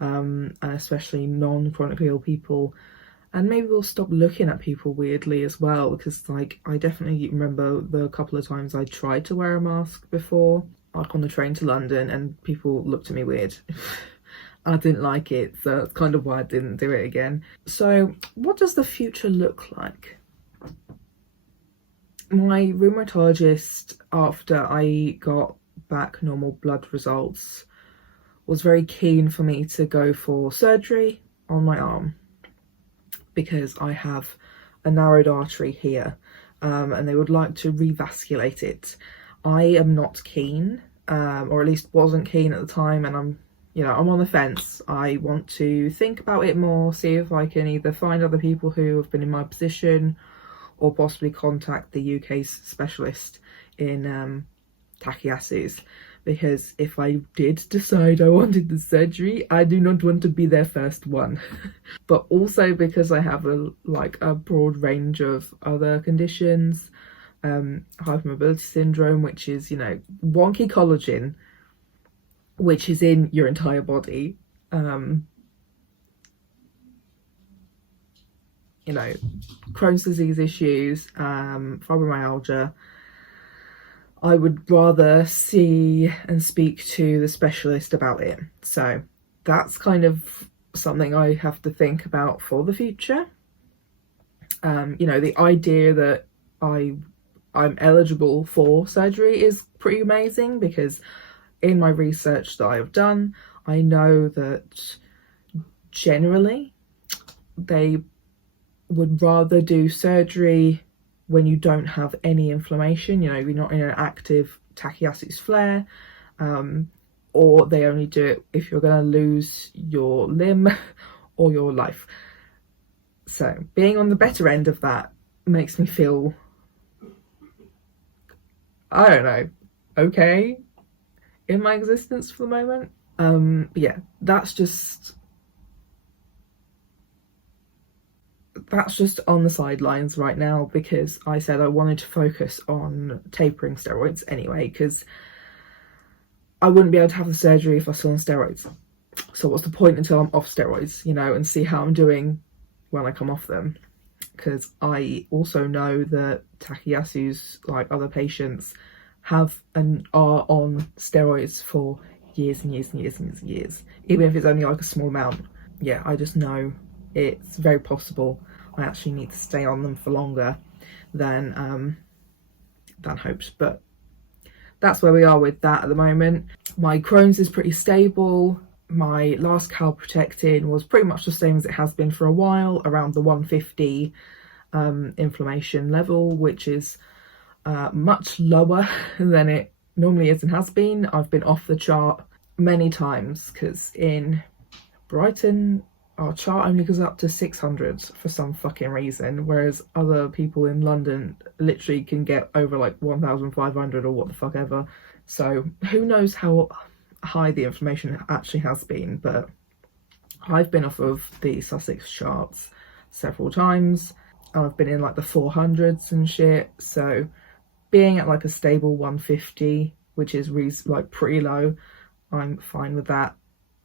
and especially non-chronically ill people. And maybe we'll stop looking at people weirdly as well, because like I definitely remember the couple of times I tried to wear a mask before, like on the train to London, and people looked at me weird. I didn't like it, so that's kind of why I didn't do it again. So what does the future look like? My rheumatologist, after I got back normal blood results, was very keen for me to go for surgery on my arm because I have a narrowed artery here, and they would like to revasculate it. I am not keen, or at least wasn't keen at the time, and I'm on the fence. I want to think about it more, see if I can either find other people who have been in my position or possibly contact the UK's specialist in takayasus, because if I did decide I wanted the surgery, I do not want to be their first one. But also because I have a broad range of other conditions, hypermobility syndrome, which is, you know, wonky collagen, which is in your entire body, you know, Crohn's disease issues, fibromyalgia. I would rather see and speak to the specialist about it. So that's kind of something I have to think about for the future. You know, the idea that I'm eligible for surgery is pretty amazing, because in my research that I have done, I know that generally they would rather do surgery when you don't have any inflammation, you know, you're not in an active takayasus flare, or they only do it if you're going to lose your limb or your life. So being on the better end of that makes me feel, I don't know, okay. in my existence for the moment. Yeah, that's just on the sidelines right now, because I said I wanted to focus on tapering steroids anyway, because I wouldn't be able to have the surgery if I was still on steroids. So what's the point until I'm off steroids, you know, and see how I'm doing when I come off them. Because I also know that takayasus, like other patients, have and are on steroids for years and years and years and years, even if it's only like a small amount. Yeah, I just know it's very possible I actually need to stay on them for longer than hoped. But that's where we are with that at the moment. My Crohn's is pretty stable. My last calprotectin was pretty much the same as it has been for a while, around the 150 inflammation level, which is much lower than it normally is and has been. I've been off the chart many times, because in Brighton our chart only goes up to 600 for some fucking reason, whereas other people in London literally can get over like 1,500 or what the fuck ever. So who knows how high the inflammation actually has been, but I've been off of the Sussex charts several times. I've been in like the 400s and shit, so being at like a stable 150, which is like pretty low, I'm fine with that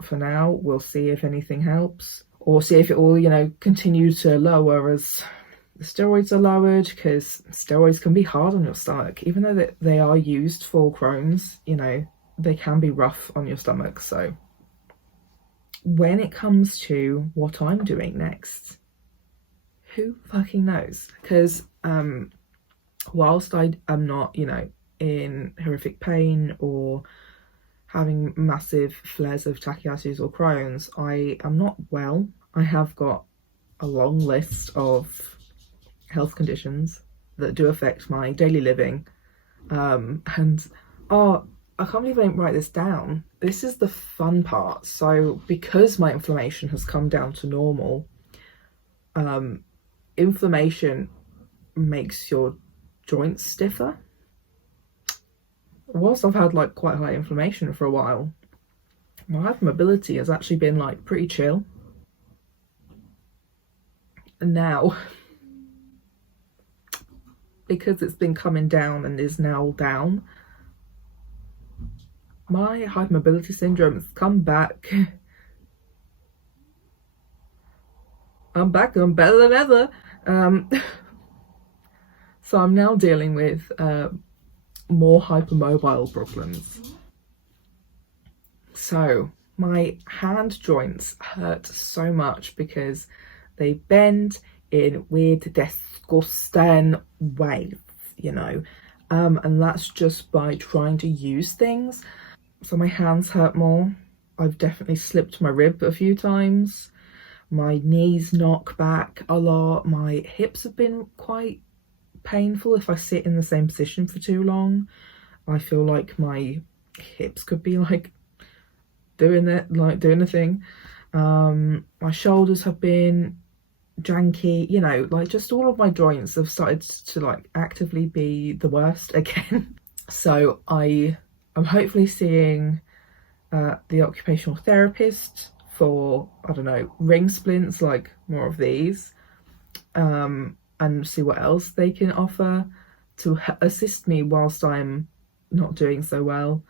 for now. We'll see if anything helps, or see if it will, you know, continue to lower as the steroids are lowered, because steroids can be hard on your stomach, even though they are used for Crohn's, you know, they can be rough on your stomach. So when it comes to what I'm doing next, who fucking knows? Because whilst I am not, you know, in horrific pain or having massive flares of takayasus or Crohn's, I am not well. I have got a long list of health conditions that do affect my daily living. And I can't believe I didn't write this down. This is the fun part. So because my inflammation has come down to normal, inflammation makes your joints stiffer. Whilst I've had like quite high inflammation for a while, my hypermobility has actually been like pretty chill. And now, because it's been coming down and is now down, my hypermobility syndrome has come back. I'm back, I'm better than ever. So I'm now dealing with more hypermobile problems. So my hand joints hurt so much because they bend in weird, disgusting ways, you know, and that's just by trying to use things. So my hands hurt more. I've definitely slipped my rib a few times. My knees knock back a lot. My hips have been quite painful if I sit in the same position for too long. I feel like my hips could be like doing a thing. My shoulders have been janky, you know, like just all of my joints have started to like actively be the worst again. So I'm hopefully seeing the occupational therapist for, I don't know, ring splints, like more of these, and see what else they can offer to assist me whilst I'm not doing so well.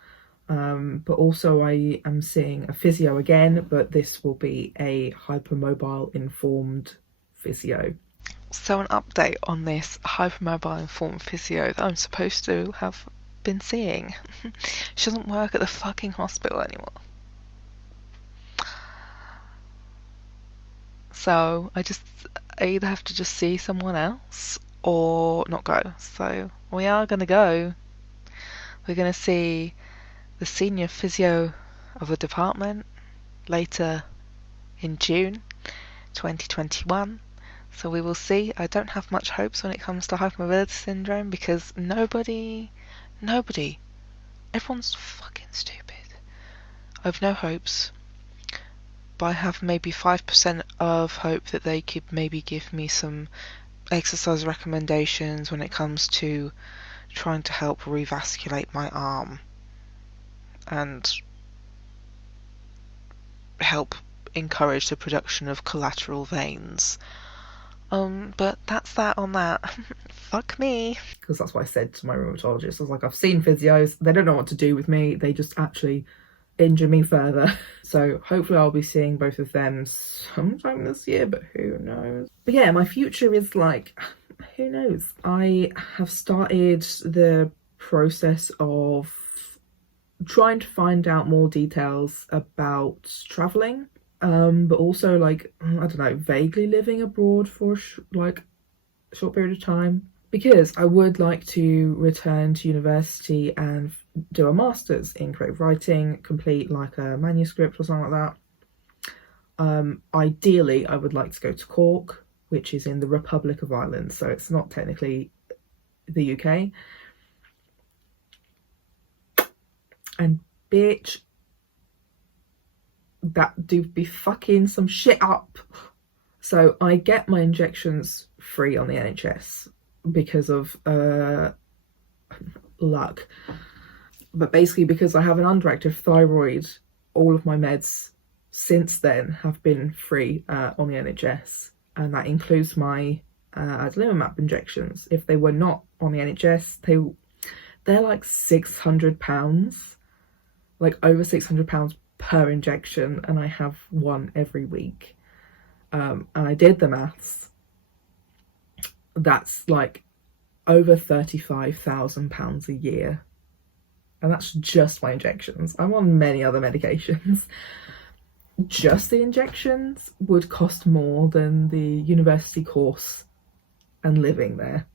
But also I am seeing a physio again, but this will be a hypermobile informed physio. So an update on this hypermobile informed physio that I'm supposed to have been seeing. She doesn't work at the fucking hospital anymore. So I either have to just see someone else or not go. So we are going to go. We're going to see the senior physio of the department later in June 2021. So we will see. I don't have much hopes when it comes to hypermobility syndrome because nobody, everyone's fucking stupid. I have no hopes, but I have maybe 5% of hope that they could maybe give me some exercise recommendations when it comes to trying to help revasculate my arm. and help encourage the production of collateral veins. But that's that on that. Fuck me. Because that's what I said to my rheumatologist. I was like, I've seen physios, they don't know what to do with me, they just actually injure me further. So hopefully I'll be seeing both of them sometime this year, but who knows. But yeah, my future is like, who knows. I have started the process of trying to find out more details about traveling, but also like, I don't know, vaguely living abroad for like a short period of time, because I would like to return to university and do a master's in creative writing, complete like a manuscript or something like that. Ideally I would like to go to Cork, which is in the Republic of Ireland, so it's not technically the UK. And bitch, that do be fucking some shit up. So I get my injections free on the NHS because of luck. But basically, because I have an underactive thyroid, all of my meds since then have been free on the NHS, and that includes my Adalimumab injections. If they were not on the NHS, they're like £600, like over £600 per injection, and I have one every week. And I did the maths. That's like over £35,000 a year. And that's just my injections. I'm on many other medications. Just the injections would cost more than the university course and living there.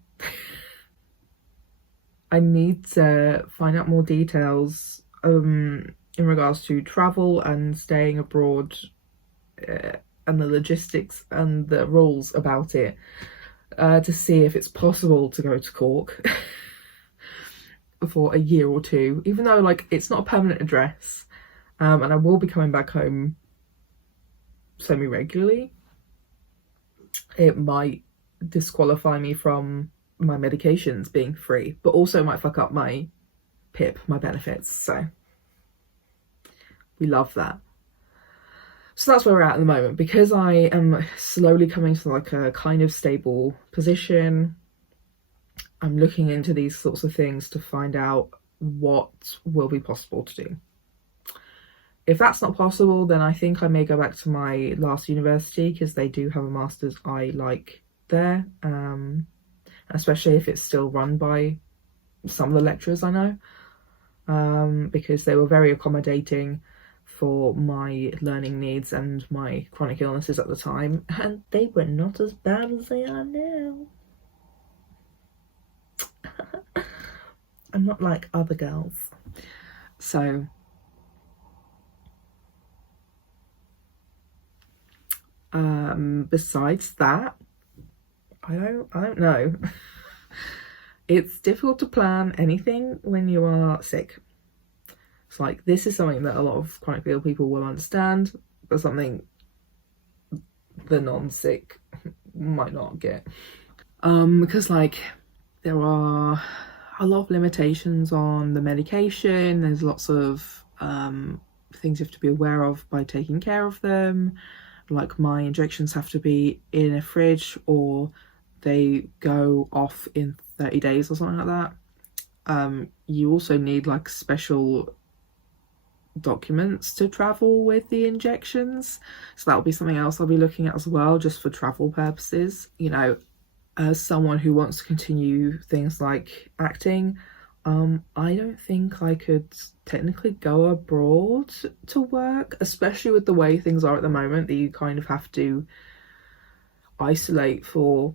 I need to find out more details in regards to travel and staying abroad, and the logistics and the rules about it, to see if it's possible to go to Cork for a year or two, even though like it's not a permanent address, and I will be coming back home semi-regularly. It might disqualify me from my medications being free, but also might fuck up my PIP, my benefits, so we love that. So that's where we're at the moment. Because I am slowly coming to like a kind of stable position, I'm looking into these sorts of things to find out what will be possible to do. If that's not possible, then I think I may go back to my last university, because they do have a master's I like there, especially if it's still run by some of the lecturers I know, because they were very accommodating for my learning needs and my chronic illnesses at the time, and they were not as bad as they are now. I'm not like other girls. So besides that, I don't know. It's difficult to plan anything when you are sick. It's like, this is something that a lot of chronically ill people will understand, but something the non-sick might not get. Because like there are a lot of limitations on the medication. There's lots of things you have to be aware of by taking care of them. Like my injections have to be in a fridge, or they go off in 30 days or something like that. You also need like special documents to travel with the injections, so that'll be something else I'll be looking at as well, just for travel purposes. You know, as someone who wants to continue things like acting, I don't think I could technically go abroad to work, especially with the way things are at the moment, that you kind of have to isolate for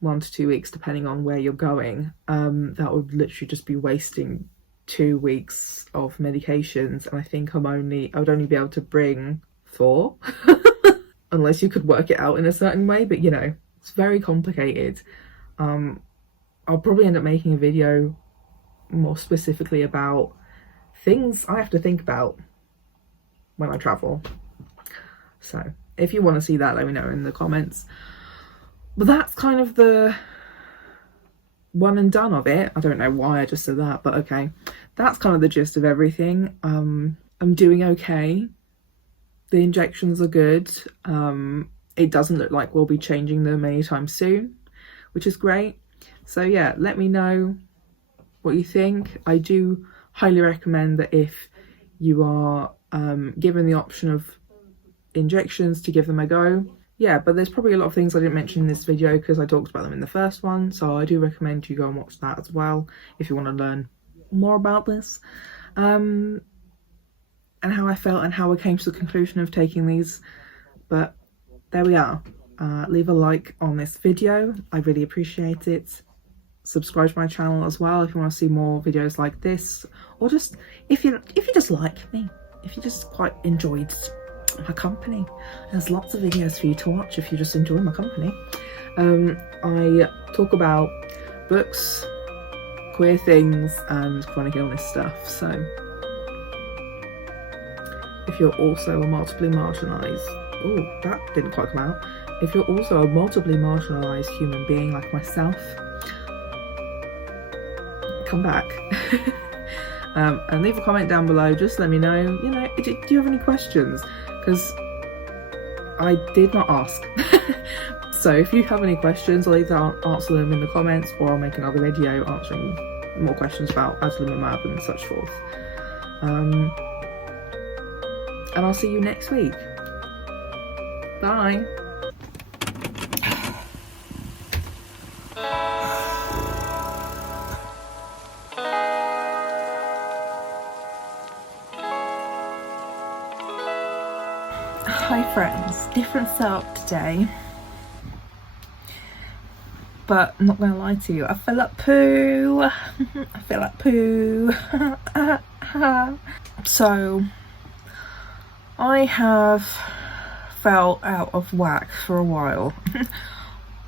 1 to 2 weeks depending on where you're going. That would literally just be wasting 2 weeks of medications, and I think I would only be able to bring 4 unless you could work it out in a certain way, but you know, it's very complicated. I'll probably end up making a video more specifically about things I have to think about when I travel. So if you want to see that, let me know in the comments. But that's kind of the one and done of it. I don't know why I just said that, but okay. That's kind of the gist of everything. I'm doing okay. The injections are good. It doesn't look like we'll be changing them anytime soon, which is great. So yeah, let me know what you think. I do highly recommend that if you are given the option of injections, to give them a go. Yeah, but there's probably a lot of things I didn't mention in this video because I talked about them in the first one, so I do recommend you go and watch that as well if you want to learn more about this, and how I felt and how I came to the conclusion of taking these. But there we are. Leave a like on this video, I really appreciate it. Subscribe to my channel as well if you want to see more videos like this, or just if you just like me, if you just quite enjoyed my company. There's lots of videos for you to watch if you just enjoy my company. I talk about books, queer things, and chronic illness stuff. So if you're also a multiply marginalised, oh, that didn't quite come out. If you're also a multiply marginalised human being like myself, come back. And leave a comment down below. Just let me know, you know, do you have any questions? Because I did not ask. So if you have any questions, I'll either answer them in the comments, or I'll make another video answering more questions about Adalimumab and such forth. And I'll see you next week. Bye. Hi friends, different setup today, but I'm not gonna lie to you, I feel like poo. I feel like poo. So I have felt out of whack for a while.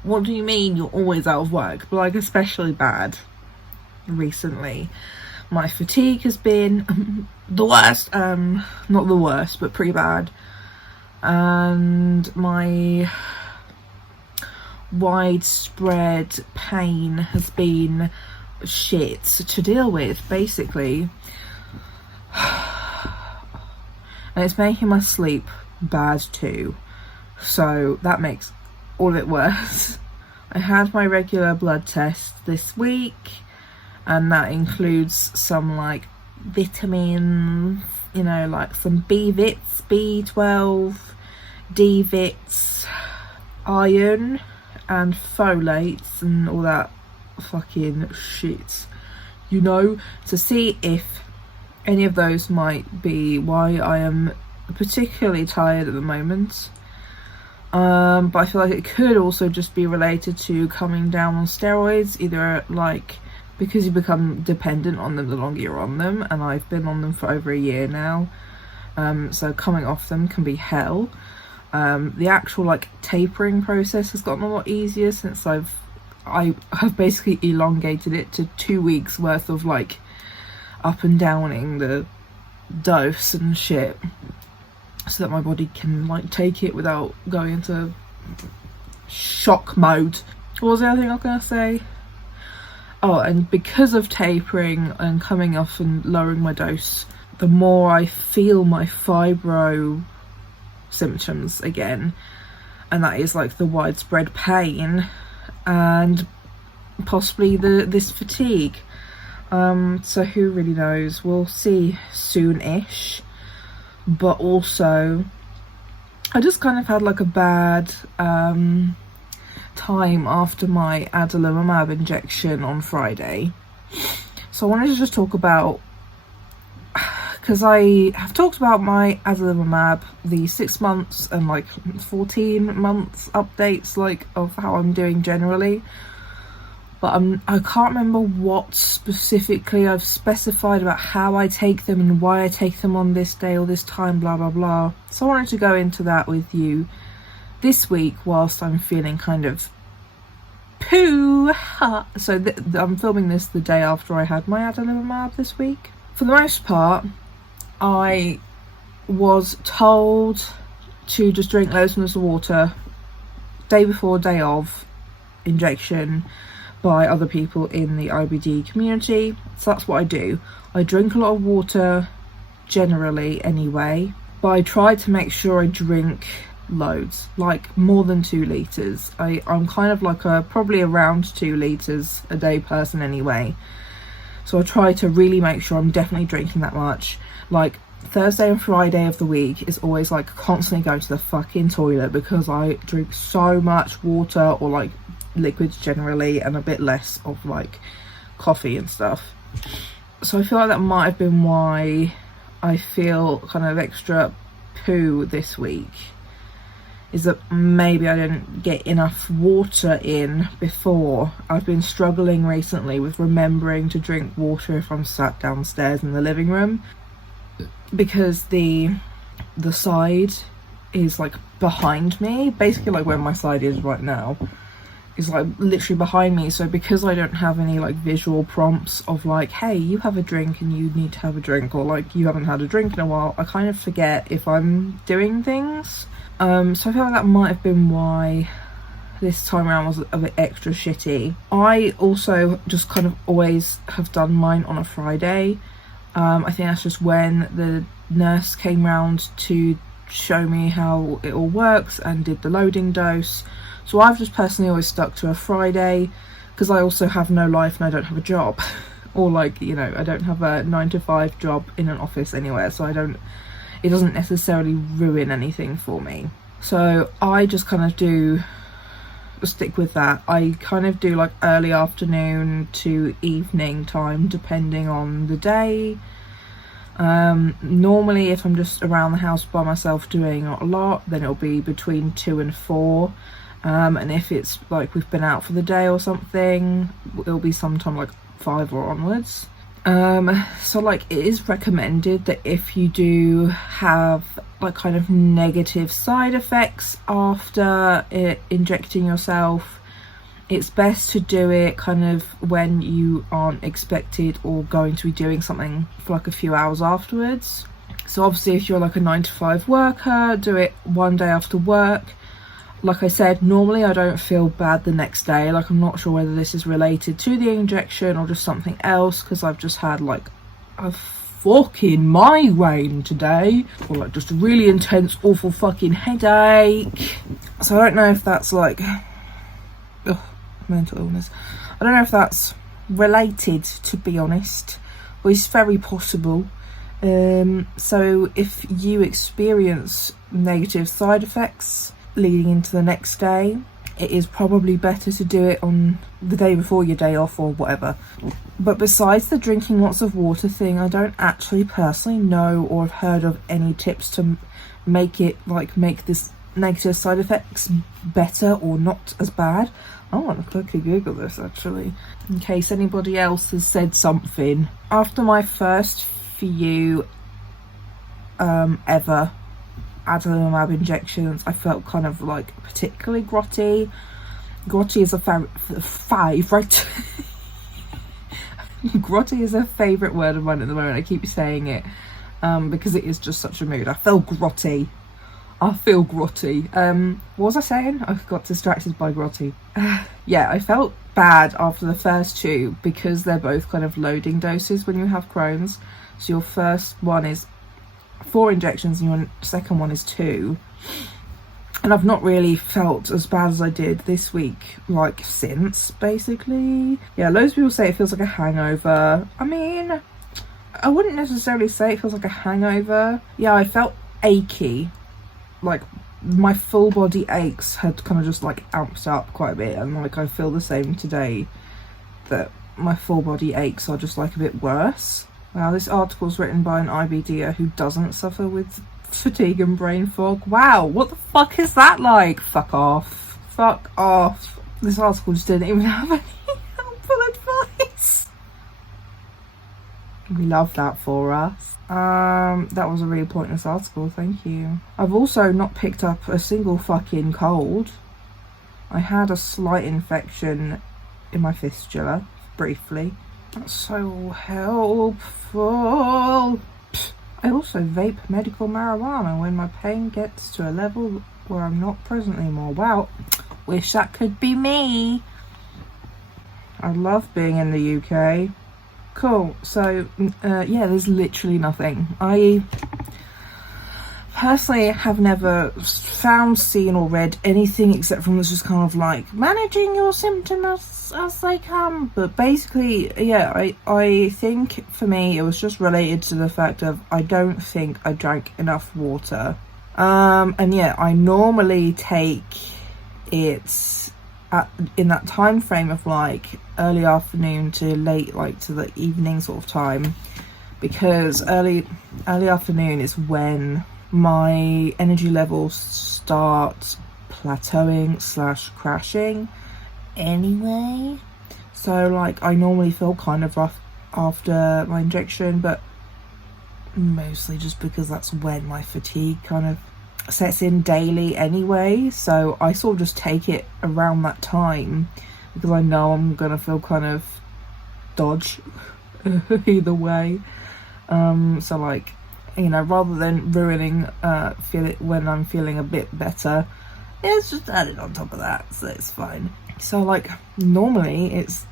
What do you mean you're always out of whack? But like especially bad recently. My fatigue has been the worst, not the worst, but pretty bad. And my widespread pain has been shit to deal with, basically. And it's making my sleep bad too, so that makes all of it worse. I had my regular blood test this week, and that includes some like vitamins, you know, like some B-vits, B12, D-vits, iron and folates and all that fucking shit, you know, to see if any of those might be why I am particularly tired at the moment. But I feel like it could also just be related to coming down on steroids, either like because you become dependent on them the longer you're on them, and I've been on them for over a year now, so coming off them can be hell. The actual like tapering process has gotten a lot easier since I have basically elongated it to 2 weeks worth of like up and downing the dose and shit, so that my body can like take it without going into shock mode. What was the other thing I was gonna say? Oh, and because of tapering and coming off and lowering my dose, the more I feel my fibro symptoms again, and that is like the widespread pain and possibly this fatigue. So who really knows, we'll see soon-ish. But also I just kind of had like a bad time after my Adalimumab injection on Friday, so I wanted to just talk about, because I have talked about my Adalimumab, the 6 months and like 14 months updates like of how I'm doing generally, but I can't remember what specifically I've specified about how I take them and why I take them on this day or this time, blah blah blah. So I wanted to go into that with you this week whilst I'm feeling kind of poo. So I'm filming this the day after I had my Adalimumab this week. For the most part, I was told to just drink loads and loads of water day before, day of injection, by other people in the IBD community. So that's what I do. I drink a lot of water generally anyway, but I try to make sure I drink loads, like more than 2 litres. I'm kind of like a probably around 2 litres a day person anyway, so I try to really make sure I'm definitely drinking that much. Like Thursday and Friday of the week is always like constantly going to the fucking toilet because I drink so much water, or like liquids generally, and a bit less of like coffee and stuff. So I feel like that might have been why I feel kind of extra poo this week, is that maybe I didn't get enough water in before. I've been struggling recently with remembering to drink water if I'm sat downstairs in the living room, because the side is like behind me, basically like where my side is right now is like literally behind me. So because I don't have any like visual prompts of like, hey, you have a drink and you need to have a drink, or like you haven't had a drink in a while, I kind of forget if I'm doing things. So I feel like that might have been why this time around was a bit extra shitty. I also just kind of always have done mine on a Friday. I think that's just when the nurse came round to show me how it all works and did the loading dose. So I've just personally always stuck to a Friday, because I also have no life and I don't have a job. Or like, you know, I don't have a 9-to-5 job in an office anywhere, so it doesn't necessarily ruin anything for me. So I just kind of stick with that. I kind of do like early afternoon to evening time depending on the day. Normally if I'm just around the house by myself doing a lot, then it'll be between 2 and 4. And if it's like we've been out for the day or something, it'll be sometime like 5 or onwards. So like it is recommended that if you do have like kind of negative side effects after injecting yourself, it's best to do it kind of when you aren't expected or going to be doing something for like a few hours afterwards. So obviously if you're like a 9-to-5 worker, do it one day after work. Like I said, normally I don't feel bad the next day. Like I'm not sure whether this is related to the injection or just something else, because I've just had like a fucking migraine today, or like just a really intense awful fucking headache. So I don't know if that's like mental illness. I don't know if that's related, to be honest, but it's very possible. So if you experience negative side effects leading into the next day, it is probably better to do it on the day before your day off or whatever. But besides the drinking lots of water thing, I don't actually personally know or have heard of any tips to make this negative side effects better or not as bad. I want to quickly Google this actually, in case anybody else has said something. After my first few ever Adalimumab injections, I felt kind of like particularly grotty. Grotty is a favourite. Grotty is a favourite word of mine at the moment. I keep saying it because it is just such a mood. I feel grotty. What was I saying? I got distracted by grotty. Yeah, I felt bad after the first 2 because they're both kind of loading doses when you have Crohn's. So your first one is 4 injections and your second one is 2, and I've not really felt as bad as I did this week, like since, basically. Yeah, loads of people say it feels like a hangover. I mean, I wouldn't necessarily say it feels like a hangover. Yeah, I felt achy, like my full body aches had kind of just like amped up quite a bit, and like I feel the same today, that my full body aches are just like a bit worse. Wow, this article is written by an IBDer who doesn't suffer with fatigue and brain fog. Wow, what the fuck is that like? Fuck off. Fuck off. This article just didn't even have any helpful advice. We love that for us. That was a really pointless article, thank you. I've also not picked up a single fucking cold. I had a slight infection in my fistula, briefly. That's so helpful. I also vape medical marijuana when my pain gets to a level where I'm not present anymore. Wow, wish that could be me. I love being in the UK. Cool. So yeah, there's literally nothing. I personally have never found, seen or read anything except from this just kind of like managing your symptoms as they come. But basically, yeah, I think for me it was just related to the fact of I don't think I drank enough water. And yeah, I normally take it in that time frame of like early afternoon to late, like to the evening sort of time, because early afternoon is when my energy levels start plateauing / crashing anyway. So like I normally feel kind of rough after my injection, but mostly just because that's when my fatigue kind of sets in daily anyway. So I sort of just take it around that time because I know I'm gonna feel kind of dodge either way. So like, you know, rather than ruining when I'm feeling a bit better, it's just added on top of that, so it's fine. So like normally it's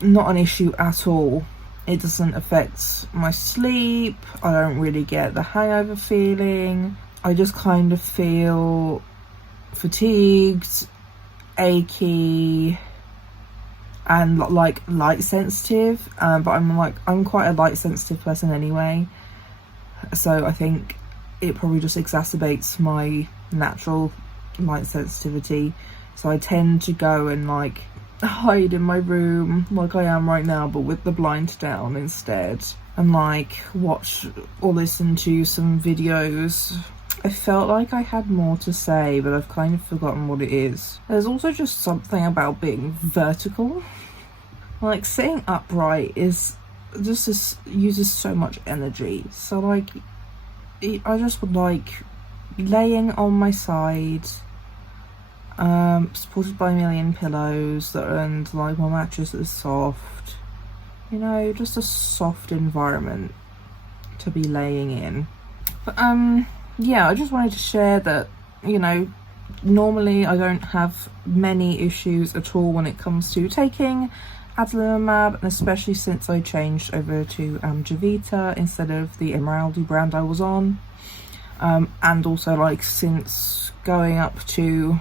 not an issue at all. It doesn't affect my sleep. I don't really get the hangover feeling. I just kind of feel fatigued, achy, and like light sensitive. But I'm quite a light sensitive person anyway. So I think it probably just exacerbates my natural light sensitivity. So I tend to go and like hide in my room like I am right now, but with the blinds down instead, and like watch or listen to some videos. I felt like I had more to say, but I've kind of forgotten what it is. There's also just something about being vertical. Like sitting upright uses so much energy. So like I just would like laying on my side, supported by a million pillows and like my mattress is soft, you know, just a soft environment to be laying in. But yeah, I just wanted to share that, you know, normally I don't have many issues at all when it comes to taking Adalimumab, and especially since I changed over to amgevita instead of the Emeraldi brand I was on, and also like since going up to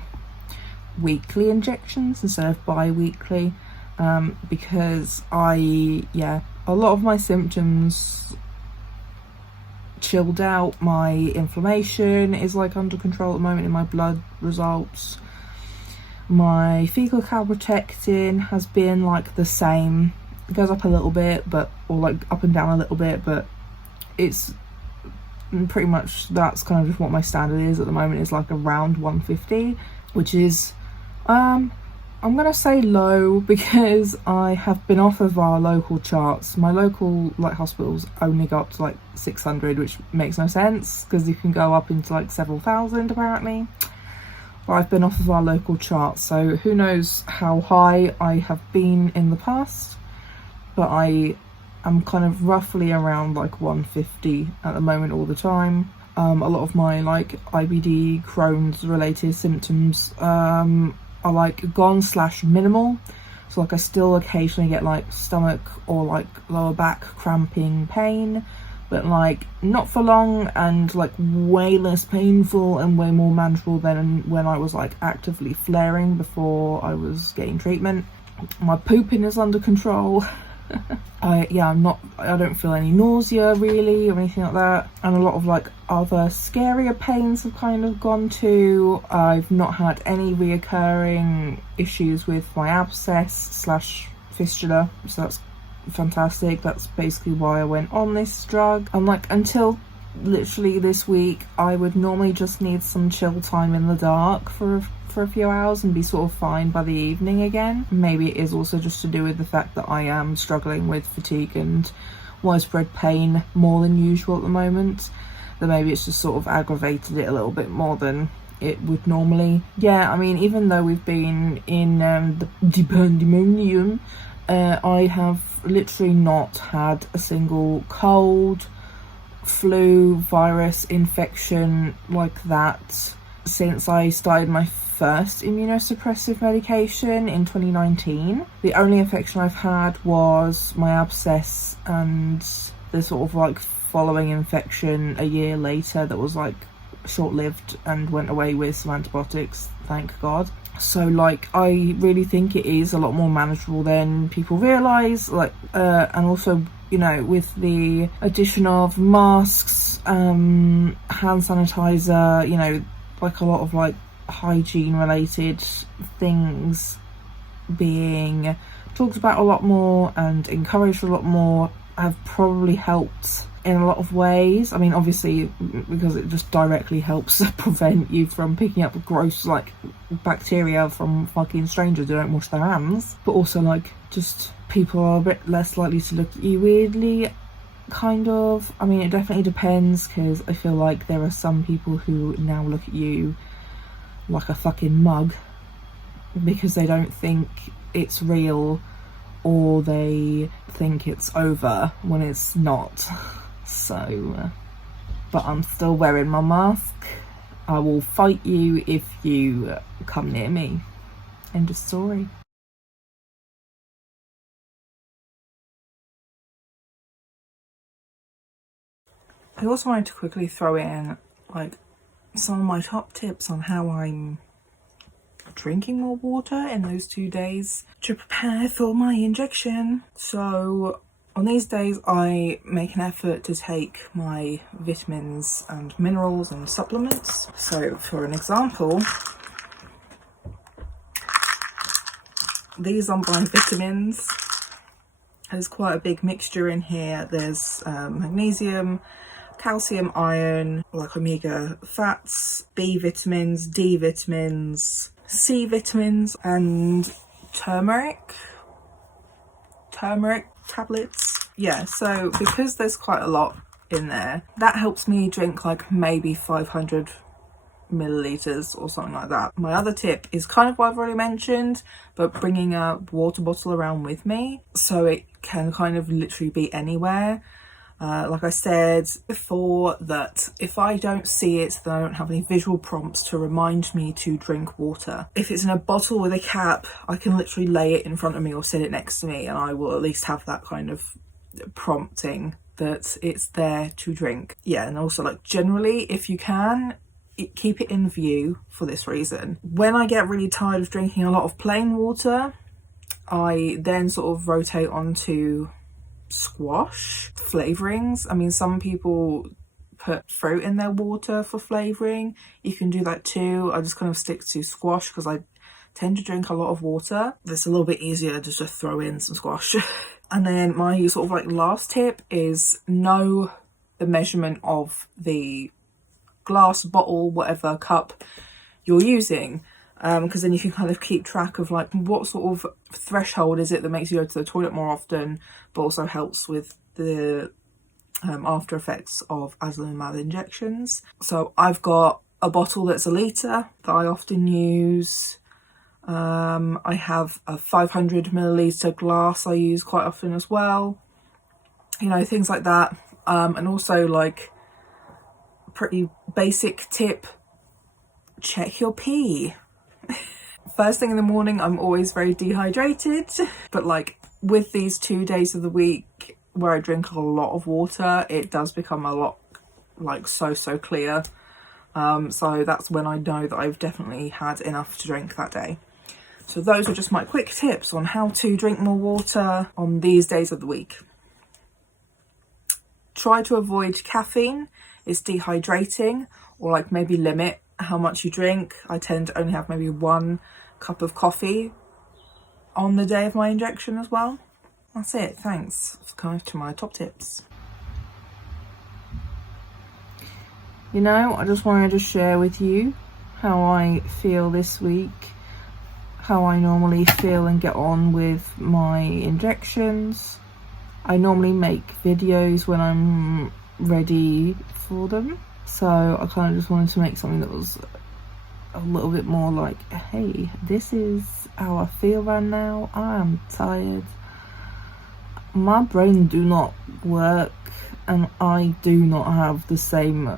weekly injections instead of bi-weekly, because a lot of my symptoms chilled out. My inflammation is like under control at the moment in my blood results. My fecal calprotectin has been like the same. It goes up a little bit, or like up and down a little bit, but it's pretty much, that's kind of just what my standard is at the moment, is like around 150, which is I'm gonna say low because I have been off of our local charts. My local like hospitals only go up to like 600, which makes no sense because you can go up into like several thousand apparently. But I've been off of our local charts, so who knows how high I have been in the past, but I am kind of roughly around like 150 at the moment all the time. A lot of my like IBD, Crohn's related symptoms are like gone / minimal. So like I still occasionally get like stomach or like lower back cramping pain, but like not for long, and like way less painful and way more manageable than when I was like actively flaring before I was getting treatment. My pooping is under control. I don't feel any nausea really or anything like that, and a lot of like other scarier pains have kind of gone too. I've not had any reoccurring issues with my abscess / fistula, so that's fantastic. That's basically why I went on this drug. And like until literally this week, I would normally just need some chill time in the dark for a few hours and be sort of fine by the evening again. Maybe it is also just to do with the fact that I am struggling with fatigue and widespread pain more than usual at the moment, that maybe it's just sort of aggravated it a little bit more than it would normally. Yeah, I mean, even though we've been in the pandemonium, I have literally not had a single cold, flu, virus infection like that since I started my first immunosuppressive medication in 2019. The only infection I've had was my abscess and the sort of like following infection a year later that was like short-lived and went away with some antibiotics, thank God. So like I really think it is a lot more manageable than people realise, like and also, you know, with the addition of masks, hand sanitizer, you know, like a lot of like hygiene related things being talked about a lot more and encouraged a lot more, have probably helped in a lot of ways. I mean, obviously because it just directly helps prevent you from picking up gross like bacteria from fucking strangers who don't wash their hands, but also like just people are a bit less likely to look at you weirdly, kind of. I mean, it definitely depends, because I feel like there are some people who now look at you like a fucking mug because they don't think it's real, or they think it's over when it's not. So but I'm still wearing my mask. I will fight you if you come near me. End of story. I also wanted to quickly throw in like some of my top tips on how I'm drinking more water in those 2 days to prepare for my injection. So on these days I make an effort to take my vitamins and minerals and supplements. So for an example, these are my vitamins. There's quite a big mixture in here. There's magnesium, calcium, iron, like omega fats, B vitamins, D vitamins, C vitamins, and turmeric tablets. Yeah, so because there's quite a lot in there, that helps me drink like maybe 500 milliliters or something like that. My other tip is kind of what I've already mentioned, but bringing a water bottle around with me so it can kind of literally be anywhere. Like I said before, that if I don't see it, then I don't have any visual prompts to remind me to drink water. If it's in a bottle with a cap, I can literally lay it in front of me or sit it next to me, and I will at least have that kind of prompting that it's there to drink. Yeah, and also like generally, if you can, keep it in view for this reason. When I get really tired of drinking a lot of plain water, I then sort of rotate onto squash flavorings. I mean, some people put fruit in their water for flavoring. You can do that too. I just kind of stick to squash because I tend to drink a lot of water. It's a little bit easier to just throw in some squash. And then my sort of like last tip is know the measurement of the glass, bottle, whatever cup you're using, because then you can kind of keep track of like what sort of threshold is it that makes you go to the toilet more often, but also helps with the after effects of adalimumab injections. So I've got a bottle that's a litre that I often use. I have a 500 milliliter glass I use quite often as well, you know, things like that. And also like pretty basic tip, check your pee. First thing in the morning I'm always very dehydrated, but like with these 2 days of the week where I drink a lot of water, it does become a lot like so clear. So that's when I know that I've definitely had enough to drink that day. So those are just my quick tips on how to drink more water on these days of the week. Try to avoid caffeine. It's dehydrating, or like maybe limit how much you drink. I tend to only have maybe 1 cup of coffee on the day of my injection as well. That's it. Thanks for coming to my top tips. You know, I just wanted to share with you how I feel this week, how I normally feel and get on with my injections. I normally make videos when I'm ready for them, so I kind of just wanted to make something that was a little bit more like, hey, this is how I feel right now. I am tired, my brain do not work, and I do not have the same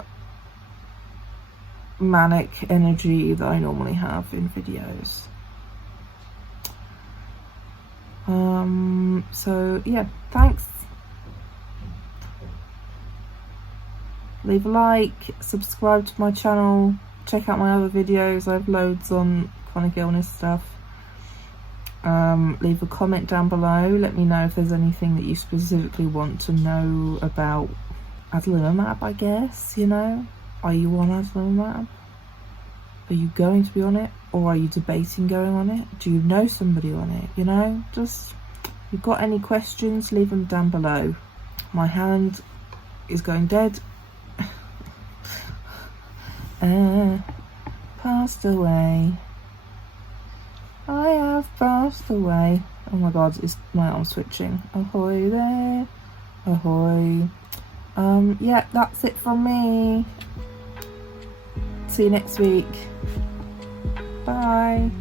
manic energy that I normally have in videos. So yeah, thanks. Leave a like, subscribe to my channel, check out my other videos. I have loads on chronic illness stuff. Leave a comment down below, let me know if there's anything that you specifically want to know about adalimumab, I guess, you know. Are you on adalimumab? Are you going to be on it? Or are you debating going on it? Do you know somebody on it? You know, just, if you've got any questions, leave them down below. My hand is going dead. Passed away. I have passed away. Oh my god, is my arm switching. Ahoy there. Ahoy. Yeah, that's it from me. See you next week. Bye.